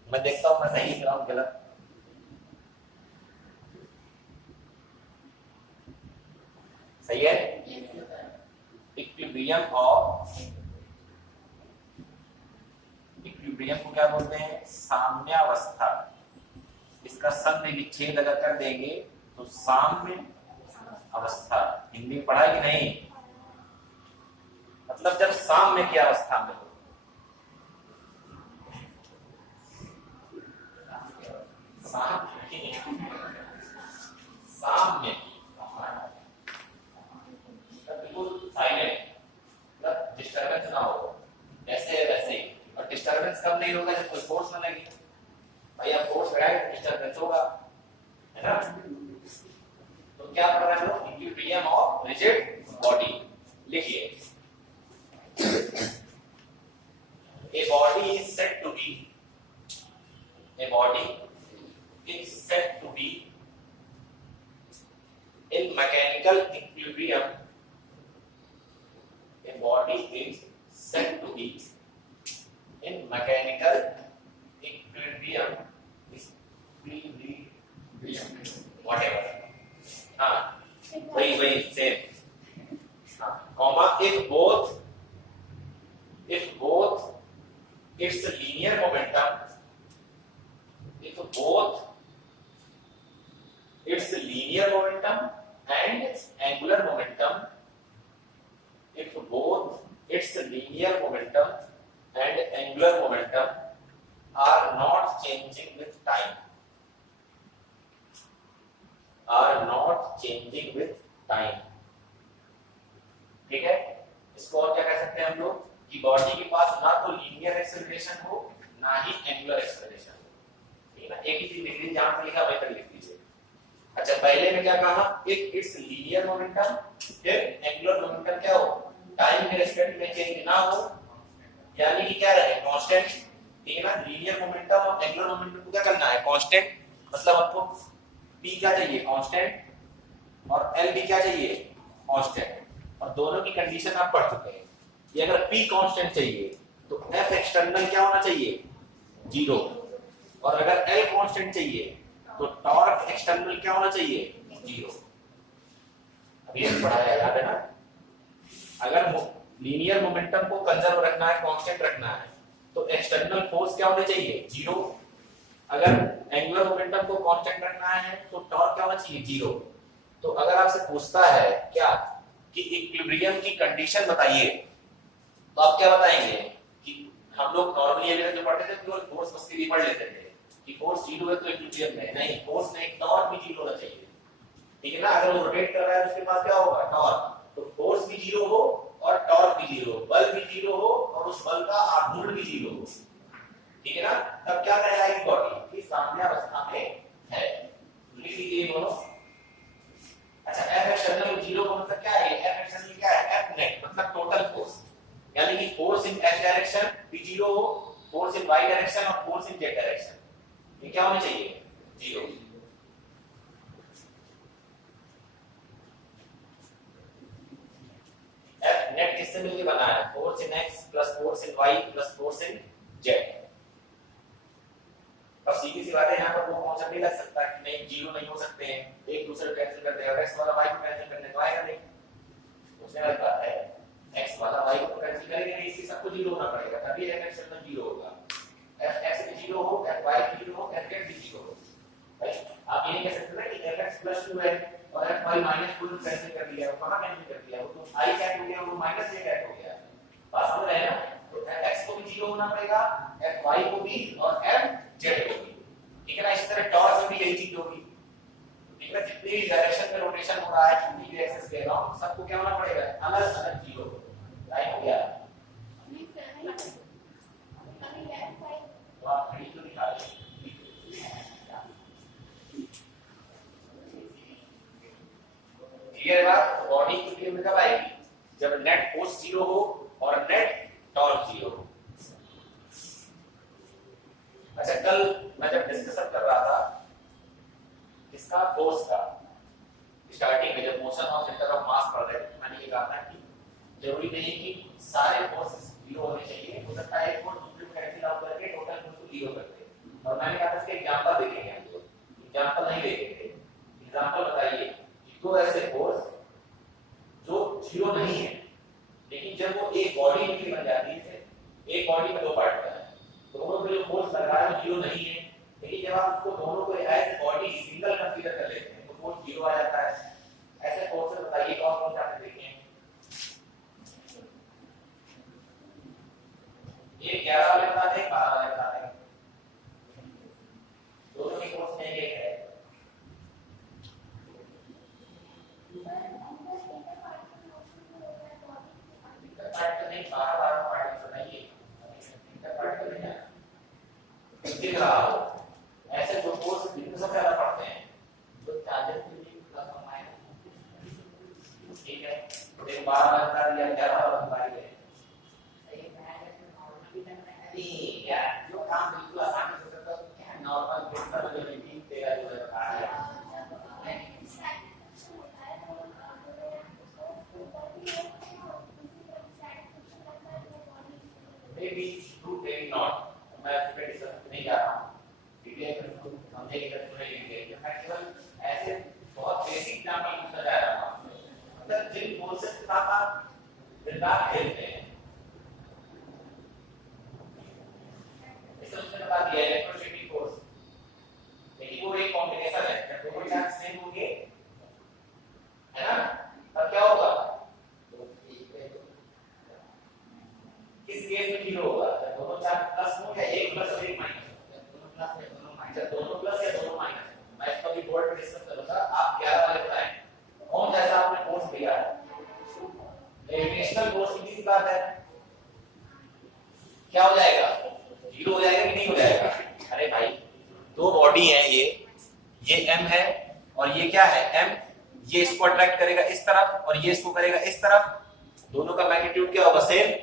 मैं देखता हूँ मैं सही हूँ गलत। सही है, इक्विलिब्रियम को क्या बोलते हैं, साम्यावस्था। इसका संधि विच्छेद अगर कर देंगे तो साम्य अवस्था, हिंदी में पढ़ा कि नहीं, मतलब जब साम्य की अवस्था में हो, साम्य बिल्कुल साइलेंट, मतलब डिस्टर्बेंस ना हो, ऐसे वैसे ही। और डिस्टर्बेंस कब नहीं होगा, जब कोई फोर्स ना लगे, भाई आप फोर्स लगाए तो डिस्टर्बेंस होगा, है ना। तो क्या पढ़ रहे हो, इक्विलिब्रियम ऑफ रिजिड बॉडी, लिखिए A body is said to be a body is said to be in mechanical equilibrium. A body is said to be in mechanical equilibrium. Whatever. हाँ वही सेम. हाँ comma if both its linear momentum and angular momentum, if both its linear momentum and angular momentum are not changing with time, ठीक है. इसको और क्या कह सकते हैं हम लोग कि बॉडी के पास ना तो लीनियर एक्सेलरेशन हो ना ही एंगुलर एक्सेलरेशन हो. ठीक है ना. एक ही चीज लिख लीजिए, जहां पर लिखा वहीं पर लिख लीजिए. अच्छा पहले में क्या कहा, इफ इट्स लीनियर मोमेंटम, फिर एंगुलर मोमेंटम क्या हो, टाइम के रिस्पेक्ट में चेंज ना हो, यानी कि क्या रहे, कांस्टेंट. ठीक है ना. लीनियर मोमेंटम और एंगुलर मोमेंटम को क्या करना है, कांस्टेंट. मतलब आपको p क्या चाहिए, कांस्टेंट, और l भी क्या चाहिए, कांस्टेंट. और दोनों की कंडीशन आप पढ़ चुके हैं. ये अगर p कांस्टेंट चाहिए तो f एक्सटर्नल क्या होना चाहिए, 0. और अगर l कांस्टेंट चाहिए तो टॉर्क एक्सटर्नल क्या होना चाहिए, 0. अभी ये पढ़ाया याद है ना. अगर लीनियर मोमेंटम को कंजर्व रखना है, कांस्टेंट रखना है, तो एक्सटर्नल फोर्स क्या होने चाहिए, 0. अगर एंगुलर मोमेंटम को कांस्टेंट रखना है तो टॉर्क क्या होना चाहिए, 0. तो अगर आपसे पूछता है क्या कि इक्विलिब्रियम की कंडीशन बताइए, तो आप क्या बताएंगे कि हम लोग नॉर्मली ये जो पढ़ते थे केवल फोर्स बस के लिए पढ़ लेते थे कि फोर्स 0 है तो इक्विलिब्रियम है. नहीं, फोर्स में एक टॉर्क भी 0 होना चाहिए. ठीक है ना. अगर वो रोटेट कर रहा है तो उसके पास क्या होगा, टॉर्क. तो फोर्स भी 0 हो और टॉर्क भी 0 हो, बल भी 0 हो और उस बल का आघूर्ण भी 0 हो. ठीक है ना. तब क्या कहलाएगी बॉडी, इस साम्यावस्था में है. लिख लीजिए दोनों. अच्छा F एक्सटर्नल 0 का मतलब क्या है, F एक्सटर्नल क्या है, F नेट मतलब टोटल फोर्स. यानी कि फोर्स इन x डायरेक्शन भी 0 हो, फोर्स इन y डायरेक्शन और फोर्स इन z डायरेक्शन, ये क्या होने चाहिए, 0. F नेट किससे मिलके बना है, force in x plus force in y plus force in z. अब सीधी सी बात है, यहाँ पर वो कॉन्सेप्ट नहीं लग सकता कि नहीं 0 नहीं हो सकते हैं, एक दूसरे को कैंसिल कर देगा. x वाला y को कैंसिल करने को आएगा नहीं, उसने गलत बात है. x वाला y को कैंसिल करेंगे नहीं, इससे सबको 0 होना पड़ेगा, तभी f एक्सटर्नल 0 होगा. f x भी 0 हो, f y भी 0 हो, f z भी 0 हो. राइट. आप ये नहीं कह सकते ना कि f x + 2 है और f y - 2 कैंसिल कर दिया. वो कहां कैंसिल कर दिया, वो तो i कैट हो गया, वो माइनस j कैट हो गया. बात समझ रहे हैं ना. तो f x को भी 0 होना पड़ेगा, f y को भी और f z को भी. ठीक है ना. इस तरह टॉर्क में भी यही चीज होगी. ठीक है. जितनी भी डायरेक्शन में रोटेशन हो रहा है, जितनी भी एक्सिस के अराउंड, सबको क्या होना पड़ेगा, अलग अलग 0. राइट हो गया. तो आप खड़ी तो दिखा रहे क्लियर बात. बॉडी इक्विलिब्रियम कब आएगी, जब नेट फोर्स 0 हो और नेट टॉर्क 0 हो. अच्छा कल मैं जब डिस्कशन कर रहा था इसका फोर्स का, स्टार्टिंग में जब मोशन ऑफ सेंटर ऑफ मास पढ़ रहे थे, तो मैंने ये कहा था कि जरूरी नहीं कि सारे फोर्सेस 0 होने चाहिए. हो सकता है एक फोर्स दूसरे को कैंसिल आउट करके टोटल फोर्स को 0 कर दे. और मैंने कहा था इसके एग्जांपल देखेंगे हम लोग. एग्जांपल नहीं देखे थे. एग्जांपल बताइए कि दो ऐसे फोर्स जो 0 नहीं है, लेकिन जब वो एक बॉडी में बन जाती है, एक बॉडी में दो पार्ट है, दोनों पे जो फोर्स लग रहा है वो 0 नहीं है, लेकिन जब आप उसको दोनों को एज बॉडी सिंगल कंसीडर कर लेते हैं तो फोर्स 0 आ जाता है. ऐसे फोर्सेस बताइए कौन कौन से आपने देखे हैं. ये 11 वाले बता दें, 12 वाले बता दें. दोनों के फोर्स में एक है. पार्ट तो नहीं, 12 पार्ट बताइए. पार्ट तो नहीं है, दिख रहा हो. ऐसे जो फोर्स बिल्कुल सब ज्यादा पड़ते हैं तो चार्जेस के लिए प्लस और माइनस. ठीक है. तो 12 वाला बता दिया, 11 वाला बता दिया. दाग खेलते हैं, इसमें उसने बता दिया इलेक्ट्रोस्टैटिक फोर्स, लेकिन वो एक कॉम्बिनेशन है, जब दोनों चार्ज सेम होंगे है ना, तब क्या होगा, किस केस में जीरो होगा, जब दोनों चार्ज प्लस हो या एक प्लस और एक माइनस, दोनों प्लस या दोनों माइनस, दोनों प्लस या दोनों माइनस। मैं इसका भी बोर्ड पे डिस्कस करूंगा, आप 11 वाले बताएं कौन सा ऐसा आपने कोर्स दिया है, ग्रेविटेशनल फोर्स की बात है, क्या हो जाएगा, जीरो हो जाएगा कि नहीं हो जाएगा। अरे भाई दो बॉडी है, ये m है और ये क्या है m, ये इसको अट्रैक्ट करेगा इस तरफ और ये इसको करेगा इस तरफ, दोनों का मैग्नीट्यूड क्या होगा, सेम।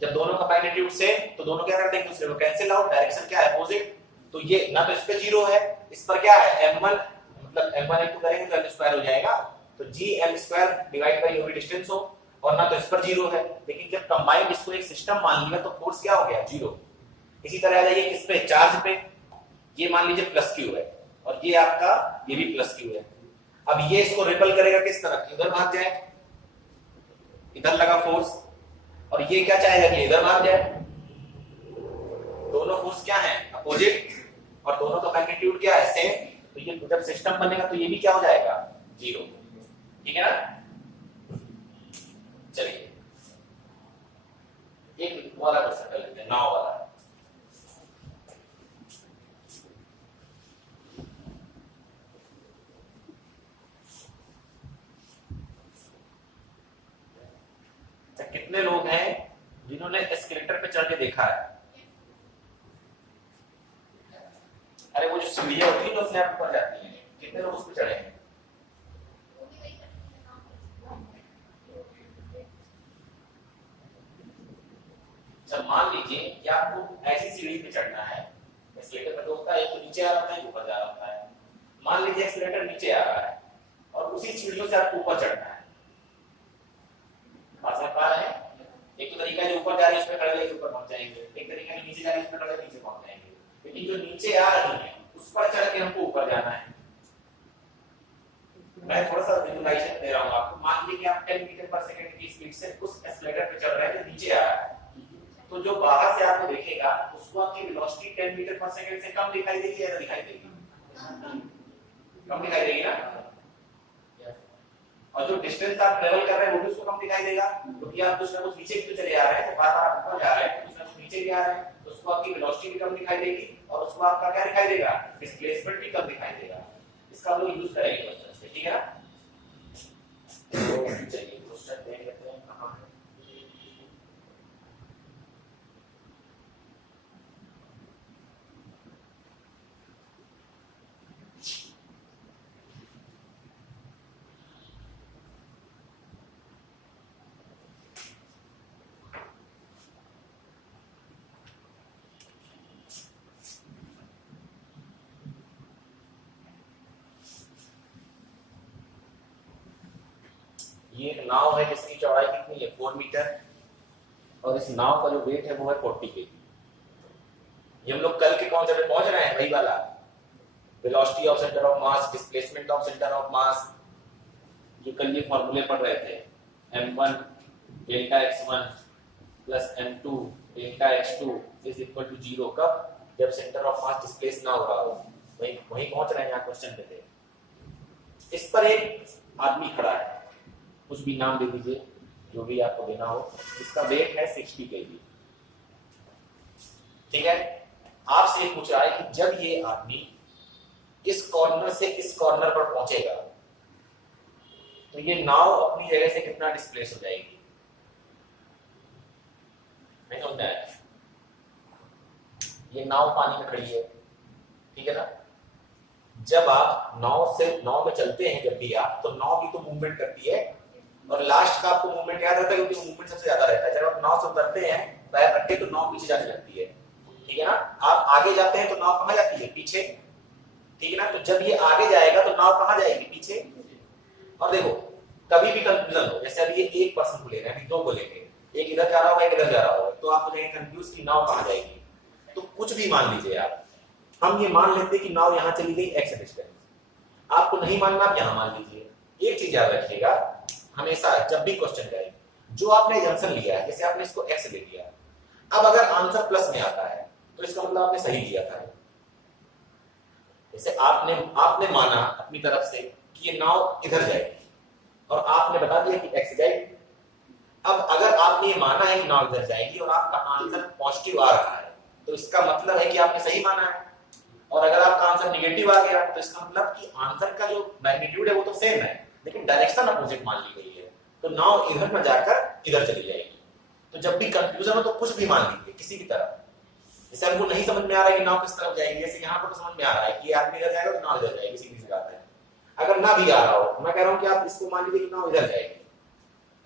जब दोनों का मैग्नीट्यूड सेम तो दोनों क्या कर देंगे, दूसरे को कैंसिल आउट, डायरेक्शन क्या है, अपोजिट। तो ये ना तो इस पे जीरो है, इस पर क्या है m1, मतलब m1 इनटू करेंगे तो m स्क्वायर हो जाएगा, तो gm स्क्वायर डिवाइड बाय जो भी डिस्टेंस हो, और ना तो इस पर जीरो है, लेकिन जब कंबाइंड इसको एक सिस्टम मान लिया तो फोर्स क्या हो गया, जीरो। इसी तरह आ जाइए इस पे, चार्ज पे, ये मान लीजिए प्लस क्यू है और ये आपका ये भी प्लस क्यू है। अब ये इसको रिपल करेगा किस तरफ, इधर भाग जाए, इधर लगा फोर्स, और ये क्या चाहेगा कि इधर भाग जाए, दोनों फोर्स क्या है, अपोजिट, और दोनों का मैग्नीट्यूड क्या है, सेम। तो ये जब सिस्टम बनेगा तो ये भी क्या हो जाएगा, जीरो। ठीक है ना, चलिए एक वाला क्वेश्चन कर लेते हैं, 9 वाला। कितने लोग हैं जिन्होंने एस्केलेटर पे चढ़ के देखा है, अरे वो जो सीढ़ियां होती है जो अपने आप ऊपर जाती हैं, कितने लोग उस पे चढ़े हैं। जब मान लीजिए कि आपको ऐसी सीढ़ी पे चढ़ना है, एस्केलेटर पे तो होता है एक तो नीचे आ रहा होता है, ऊपर जा रहा होता है। मान लीजिए एस्केलेटर नीचे आ रहा है और उसी सीढ़ियों से आपको ऊपर चढ़ना है, बात समझ पा रहे हैं। एक तो तरीका जो ऊपर जा रही है उसमें खड़े रहिए ऊपर पहुंच जाएंगे, एक तरीका जो नीचे जा रही है उसमें खड़े रहिए नीचे पहुंच जाएंगे, लेकिन जो नीचे आ रही है उस पर चढ़ के हमको ऊपर जाना है। मैं थोड़ा सा विजुअलाइजेशन दे रहा हूं आपको, मान लीजिए कि आप 10 मीटर पर सेकंड की स्पीड से उस एस्केलेटर पे चढ़ रहे हैं जो नीचे आ रहा है, तो जो बाहर से आपको देखेगा उसको आपकी वेलोसिटी 10 मीटर पर सेकंड से कम दिखाई देगी या दिखाई देगी, कम दिखाई देगी ना, और जो डिस्टेंस आप ट्रेवल कर रहे हैं वो भी उसको कम दिखाई देगा, क्योंकि आप कुछ ना कुछ नीचे भी तो चले आ रहे हैं, तो बार-बार आप ऊपर जा रहे हैं, कुछ ना कुछ नीचे भी आ रहे हैं, तो उसको आपकी वेलोसिटी भी कम दिखाई देगी और उसको आपका क्या दिखाई देगा, डिस्प्लेसमेंट भी कम दिखाई देगा। इसका हम लोग यूज करेंगे क्वेश्चन से, ठीक है ना। तो चलिए क्वेश्चन देख लेते हैं कहां है। ये एक नाव है जिसकी चौड़ाई कितनी है, 4 मीटर, और इस नाव का जो वेट है वो है 40 kg। ये हम लोग कल के कौन से पे पहुंच रहे हैं, वही वाला velocity of centre of mass, displacement of centre of mass. ये कल ये फॉर्मूले पढ़ रहे थे, m1 delta x1 plus m2 delta x2 is equal to 0, कब, जब सेंटर ऑफ मास डिस्प्लेस ना हो रहा हो। वही पहुंच रहे हैं, यहाँ क्वेश्चन पे थे। इस पर एक आदमी खड़ा है, कुछ भी नाम दे दीजिए जो भी आपको देना हो, इसका वेट है 60 kg। ठीक है, आपसे ये पूछ रहा है कि जब ये आदमी इस कॉर्नर से इस कॉर्नर पर पहुंचेगा तो ये नाव अपनी जगह से कितना डिस्प्लेस हो जाएगी, नहीं समझ आया। ये नाव पानी में खड़ी है, ठीक है ना, जब आप नाव में चलते हैं, जब भी आप, तो नाव भी तो मूवमेंट करती है, और लास्ट का आपको मूवमेंट याद रहता है क्योंकि मूवमेंट सबसे ज्यादा रहता है। जब आप नाव से उतरते हैं पैर रख के तो नाव पीछे जाने लगती है, ठीक है ना। आप आगे जाते हैं तो नाव कहां जाती है, पीछे, ठीक है ना। तो जब ये आगे जाएगा तो नाव कहां जाएगी, पीछे। और देखो कभी भी कंफ्यूजन हो, जैसे अभी ये एक पर्सन को ले रहे हैं, अभी दो को लेंगे, एक इधर जा रहा होगा एक इधर जा रहा होगा, तो आप हो जाएंगे कंफ्यूज कि नाव कहां जाएगी। तो कुछ भी मान लीजिए आप, हम ये मान लेते हैं कि नाव यहां चली गई x डिस्टेंस, आपको नहीं मानना, आप यहां मान लीजिए। एक चीज याद रखिएगा हमेशा जब भी क्वेश्चन करें, जो आपने जंक्शन लिया है, जैसे आपने इसको x ले लिया, अब अगर आंसर प्लस में आता है तो इसका मतलब आपने सही लिया था। जैसे आपने माना अपनी तरफ से कि ये नाव इधर जाएगी और आपने बता दिया कि x जाएगी। अब अगर आपने ये माना है कि नाव इधर जाएगी और आपका आंसर पॉजिटिव आ रहा है तो इसका मतलब है कि आपने सही माना है, और अगर आपका आंसर निगेटिव आ गया तो इसका मतलब कि आंसर का जो मैग्नीट्यूड है वो तो सेम है लेकिन डायरेक्शन अपोजिट मान ली गई है, तो नाव इधर न जाकर इधर चली जाएगी। तो जब भी कंफ्यूजन हो तो कुछ भी मान लीजिए किसी भी तरह। जैसे हमको नहीं समझ में आ रहा है कि नाव किस तरफ जाएगी, जैसे यहाँ पर तो समझ में आ रहा है कि आदमी इधर जाएगा तो नाव इधर जाएगी, सीधी सी बात है। अगर ना भी आ रहा हो, मैं कह रहा हूँ कि आप इसको मान लीजिए कि नाव इधर जाएगी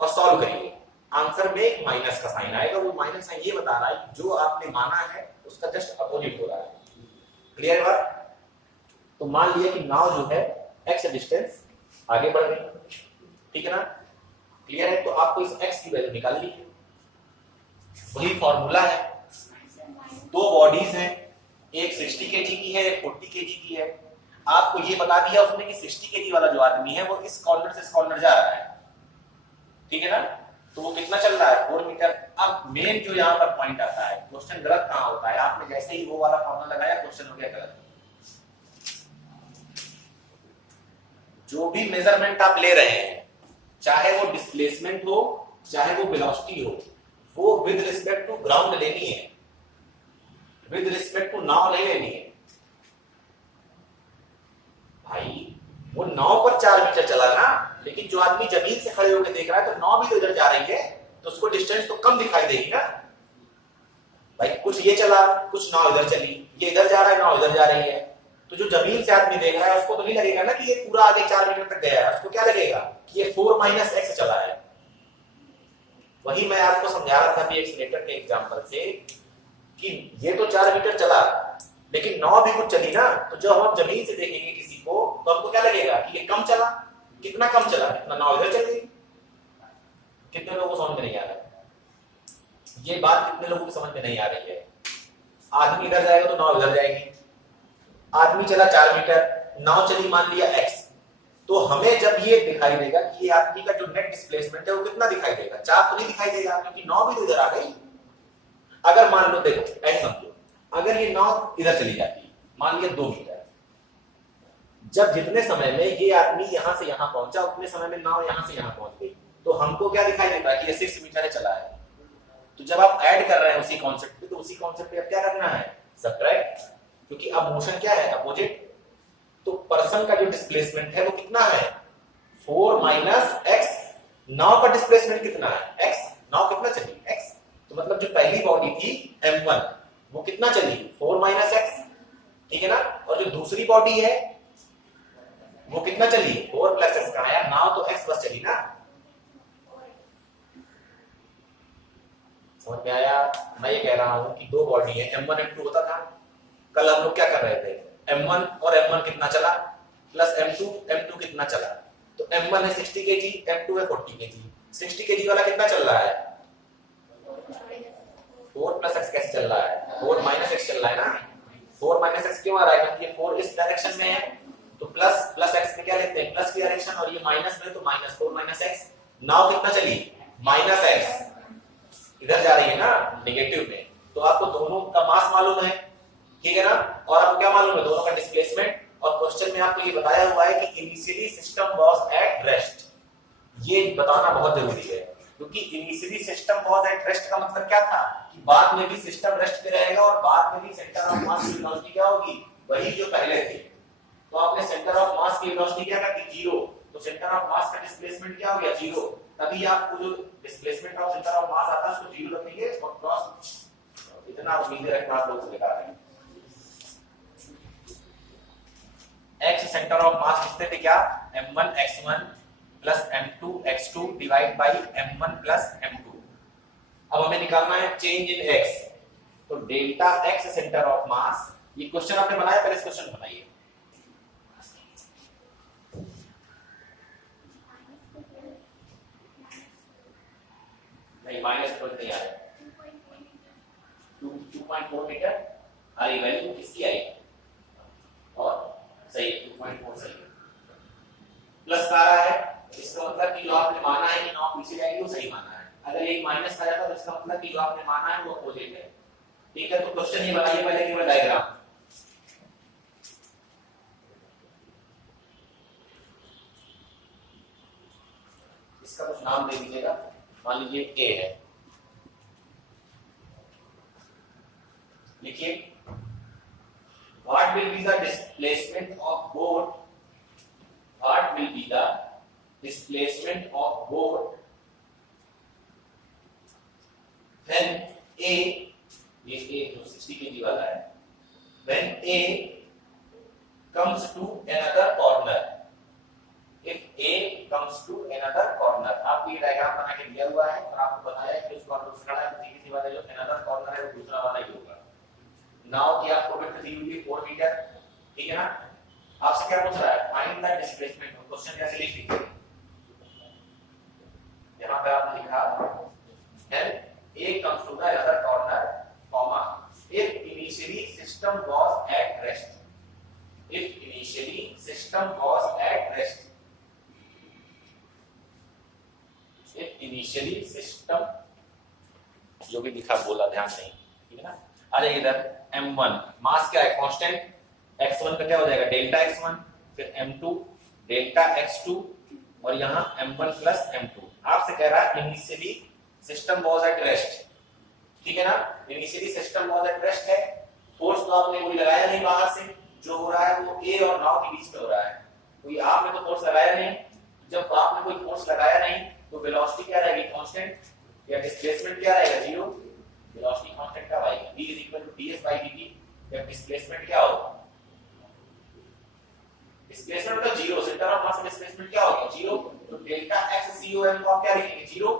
और सॉल्व करिए, आंसर में एक माइनस का साइन आएगा। वो माइनस साइन ये बता रहा है कि जो आपने माना है उसका जस्ट अपोजिट हो रहा है। क्लियर है बात? तो मान लिया कि नाव जो है x डिस्टेंस आगे बढ़ गई, ठीक है ना? क्लियर है? तो आपको इस x की वैल्यू निकालनी है, वही फॉर्मूला है। दो बॉडीज हैं, एक 60 kg की है, एक 40 kg की है। आपको ये बता दिया उसने कि 60 kg वाला जो आदमी है वो इस कॉर्नर से इस कॉर्नर जा रहा है, ठीक है ना? तो वो कितना चल रहा है? 4 मीटर। अब मेन जो यहाँ पर पॉइंट आता है, क्वेश्चन गलत कहाँ होता है? आपने जैसे ही वो वाला फॉर्मूला लगाया क्वेश्चन हो गया गलत। जो भी मेजरमेंट आप ले रहे हैं, चाहे वो डिस्प्लेसमेंट हो चाहे वो वेलोसिटी हो, वो विद रिस्पेक्ट टू ग्राउंड लेनी है, विद रिस्पेक्ट टू नाव नहीं लेनी है। भाई वो नाव पर 4 मीटर चला ना, लेकिन जो आदमी जमीन से खड़े होकर देख रहा है तो नाव भी तो इधर जा रही है, तो उसको डिस्टेंस तो कम दिखाई देगी ना। भाई कुछ ये चला, कुछ नाव इधर चली, ये इधर जा रहा है, नाव इधर जा रही है, तो जो जमीन से आदमी देख रहा है उसको तो नहीं लगेगा ना कि ये पूरा आगे 4 मीटर तक गया है। उसको क्या लगेगा कि ये 4 - x चला है। वही मैं आपको समझा रहा था एक्सीलरेटर के एग्जांपल से कि ये तो 4 मीटर चला लेकिन नाव भी कुछ चली ना, तो जब हम जमीन से देखेंगे किसी को तो हमको क्या लगेगा कि ये कम चला। कितना कम चला? कितना नाव इधर चल गई। कितने लोगों को समझ में नहीं आ रहा है ये बात? कितने लोगों को समझ में नहीं आ रही है? आदमी इधर जाएगा तो नाव इधर जाएगी। आदमी चला 4 मीटर, नाव चली मान लिया x, तो हमें जब ये दिखाई देगा कि ये आदमी का जो नेट डिस्प्लेसमेंट है वो कितना दिखाई देगा? 4 तो नहीं दिखाई देगा क्योंकि नाव भी तो इधर आ गई। अगर मान लो, देखो ऐसे समझो, अगर ये नाव इधर चली जाती मान लिया 2 मीटर, जब जितने समय में ये आदमी यहां से यहां पहुंचा उतने समय में नाव यहां से यहां पहुंच गई, तो हमको क्या दिखाई देता है कि ये 6 मीटर चला है। तो जब आप ऐड कर रहे हैं उसी कॉन्सेप्ट पे, तो उसी कॉन्सेप्ट पे अब क्या करना है? सब्ट्रैक्ट, क्योंकि अब मोशन क्या है? अपोजिट। तो पर्सन का जो डिस्प्लेसमेंट है वो कितना है? 4 - x। नाव का डिस्प्लेसमेंट कितना है? x। नाव कितना चली? x। तो मतलब जो पहली बॉडी थी m1 वो कितना चली? 4 - x, ठीक है ना? और जो दूसरी बॉडी है वो कितना चली? 4 + x। कहा यार, नाव तो x बस चली ना। समझ में आया? मैं ये कह रहा हूं कि दो बॉडी है, m1 m2 होता था। कल हम लोग क्या कर रहे थे? m1 और m1 कितना चला प्लस m2 कितना चला। तो m1 है 60 kg, m2 है 40 kg। 60 kg वाला कितना चल रहा है? 4 + x कैसे चल रहा है? 4 - x चल रहा है ना। 4 - x क्यों आ रहा है? क्योंकि ये 4 इस डायरेक्शन में है, तो प्लस x में क्या लेते हैं? प्लस की डायरेक्शन, और ये माइनस में, तो -4 - x। नाव कितना चली? -x इधर जा रही है ना, नेगेटिव में। तो आपको दोनों का मास मालूम है, ठीक है ना? और आपको क्या मालूम है? दोनों का डिस्प्लेसमेंट। और क्वेश्चन में आपको ये बताया हुआ है कि initially system was at rest. ये बताना बहुत जरूरी है, क्योंकि initially system was at rest का मतलब क्या था कि बाद में भी सिस्टम रेस्ट पे रहेगा और बाद में भी सेंटर ऑफ मास की वेलोसिटी क्या होगी? वही जो पहले थी। तो आपने सेंटर ऑफ मास की वेलोसिटी क्या कर दी? 0। तो सेंटर ऑफ मास का डिस्प्लेसमेंट क्या हो गया? 0। तभी आपको जो डिस्प्लेसमेंट ऑफ सेंटर ऑफ मास आता है उसको 0 रखेंगे और क्रॉस इतना उम्मीद रखना आप लोग दिखा रहे हैं। x सेंटर ऑफ मास कितने थे? क्या? m1 x1 plus m2 x2 divide by m1 plus m2। अब हमें निकालना है चेंज इन x। तो delta x centre of mass, ये क्वेश्चन आपने बनाया, पहले इस क्वेश्चन बनाइए। नहीं, माइनस तो नहीं आया। 2.4 मीटर आई वैल्यू किसकी आई? और सही 2.4 सही प्लस का रहा है। इसका मतलब कि जो आपने माना है कि नाव पीछे जाएगी वो सही माना है। अगर ये माइनस आ जाता तो इसका मतलब कि जो आपने माना है वो अपोजिट है। ठीक है, तो क्वेश्चन ये बनाइए पहले केवल डायग्राम। इसका कुछ नाम दे दीजिएगा, मान लीजिए ए है, लिखिए what will be the displacement of board, what will be the displacement of board when A, ये A जो 60 kg वाला है, when A comes to another corner, if A comes to another corner, आपको ये डायग्राम बना के दिया हुआ है और आपको बताया है कि उस कॉर्नर से खड़ा है तो किसी वाला जो another corner है वो दूसरा वाला ही होगा। नाउ की आपको विड्थ दी हुई है 4 मीटर, ठीक है ना। आपसे क्या पूछ रहा है, फाइंड द डिस्प्लेसमेंट। क्वेश्चन कैसे लिख दीजिए, यहां पे आपने लिखा है A comes to the other corner, comma, if initially system was at rest, if initially system was at rest, if initially system, जो भी लिखा बोला ध्यान नहीं, ठीक है ना। आ जाइए इधर, m1 मास क्या है, कांस्टेंट, x1 का क्या हो जाएगा डेल्टा x1, फिर m2 डेल्टा x2 और यहाँ m1 प्लस m2। आपसे कह रहा है initially system was at rest, ठीक है ना। Initially system was at rest है, फोर्स तो आपने कोई लगाया नहीं बाहर से, जो हो रहा है वो ए और नाव के बीच में हो रहा है, कोई आपने तो फोर्स लगाया नहीं। जब आपने कोई फोर्स लगाया नहीं तो वेलोसिटी क्या रहेगी, कांस्टेंट, या डिस्प्लेसमेंट क्या रहेगा, जीरो। वेलोसिटी कांस्टेंट क्या आएगा, v ds/dt, या डिस्प्लेसमेंट क्या होगा, डिस्प्लेसमेंट का zero, centre of mass displacement क्या होगा, जीरो। तो डेल्टा x com को आप क्या लिखेंगे, जीरो,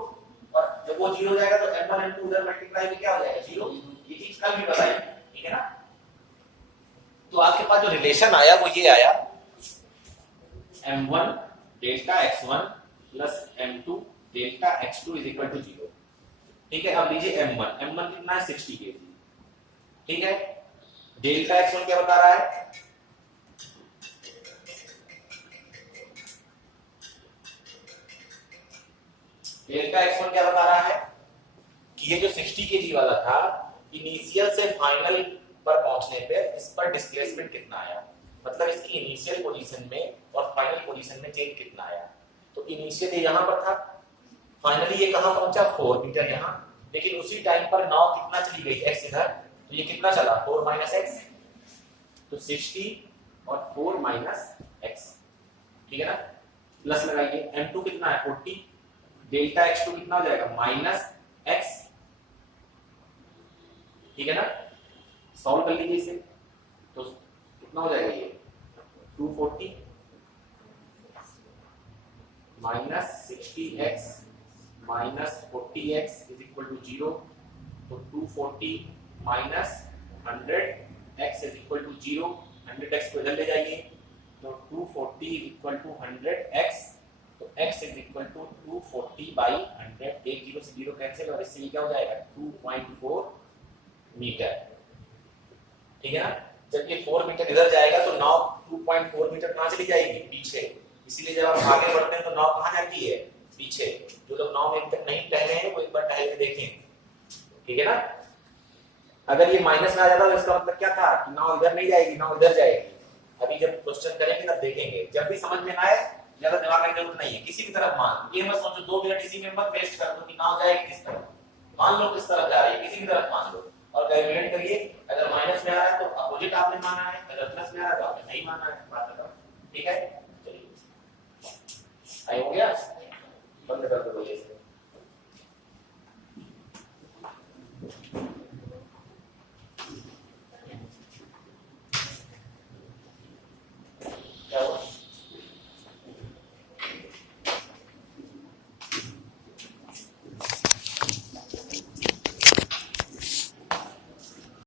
और जब वो जीरो हो जाएगा तो m1 m2 उधर मल्टीप्लाई में क्या हो जाएगा, जीरो। ये चीज कल भी बताई, ठीक है ना। तो आपके पास जो रिलेशन आया वो ये आया, m1 delta x1 plus m2 delta x2 is equal to 0, ठीक है। अब लीजिए m1 कितना है, 60 kg, ठीक है। डेल्टा x1 क्या बता रहा है, डेल्टा x1 क्या बता रहा है कि ये जो 60 kg वाला था, इनिशियल से फाइनल पर पहुंचने पे इस पर डिस्प्लेसमेंट कितना आया, मतलब इसकी इनिशियल पोजीशन में और फाइनल पोजीशन में चेंज कितना आया। तो इनिशियल यहां पर था, फाइनली ये कहां पहुंचा, 4 मीटर यहां, लेकिन उसी टाइम पर नाव कितना चली गई, x इधर, तो ये कितना चला, 4 माइनस x, तो 60 और 4 माइनस x, ठीक है ना। प्लस लगाइए, m2 कितना है, 40, डेल्टा x2 कितना हो जाएगा, माइनस x, ठीक है ना। सॉल्व कर लीजिए इसे, तो कितना हो जाएगा ये, 240 minus 60x minus 40x is equal to 0। तो 240 minus 100x is equal to 0, 100x को इधर ले जाइए, तो 240 इज इक्वल टू 100x, तो x is equal to 240 by 100, एक जीरो से जीरो कैंसिल और इससे क्या हो जाएगा, 2.4 मीटर, ठीक है ना। जब ये 4 मीटर इधर जाएगा तो नाव 2.4 मीटर कहां चली जाएगी, पीछे। इसीलिए जब आप आगे बढ़ते हैं तो नाव कहां जाती है, पीछे। जो लोग नाव में अब तक नहीं टहले हैं वो एक बार टहल के देखें, ठीक है ना। अगर ये माइनस में आ जाता तो इसका मतलब क्या था कि नाव इधर नहीं जाएगी, नाव इधर जाएगी। अभी जब क्वेश्चन करेंगे तब देखेंगे, जब भी समझ में ना आए ज्यादा दिमाग की जरूरत नहीं है, किसी भी तरफ मान, ये मत सोचो 2 मिनट इसी में मत वेस्ट कर दो कि नाव जाएगी किस तरफ, मान लो किस तरफ जा रही है, किसी भी तरफ मान लो और कैलकुलेट करिए। अगर माइनस में आ रहा है तो अपोजिट आपने माना है, अगर प्लस में आ रहा है तो आपने नहीं माना है, बात खत्म, ठीक है। चलिए, आई हो गया।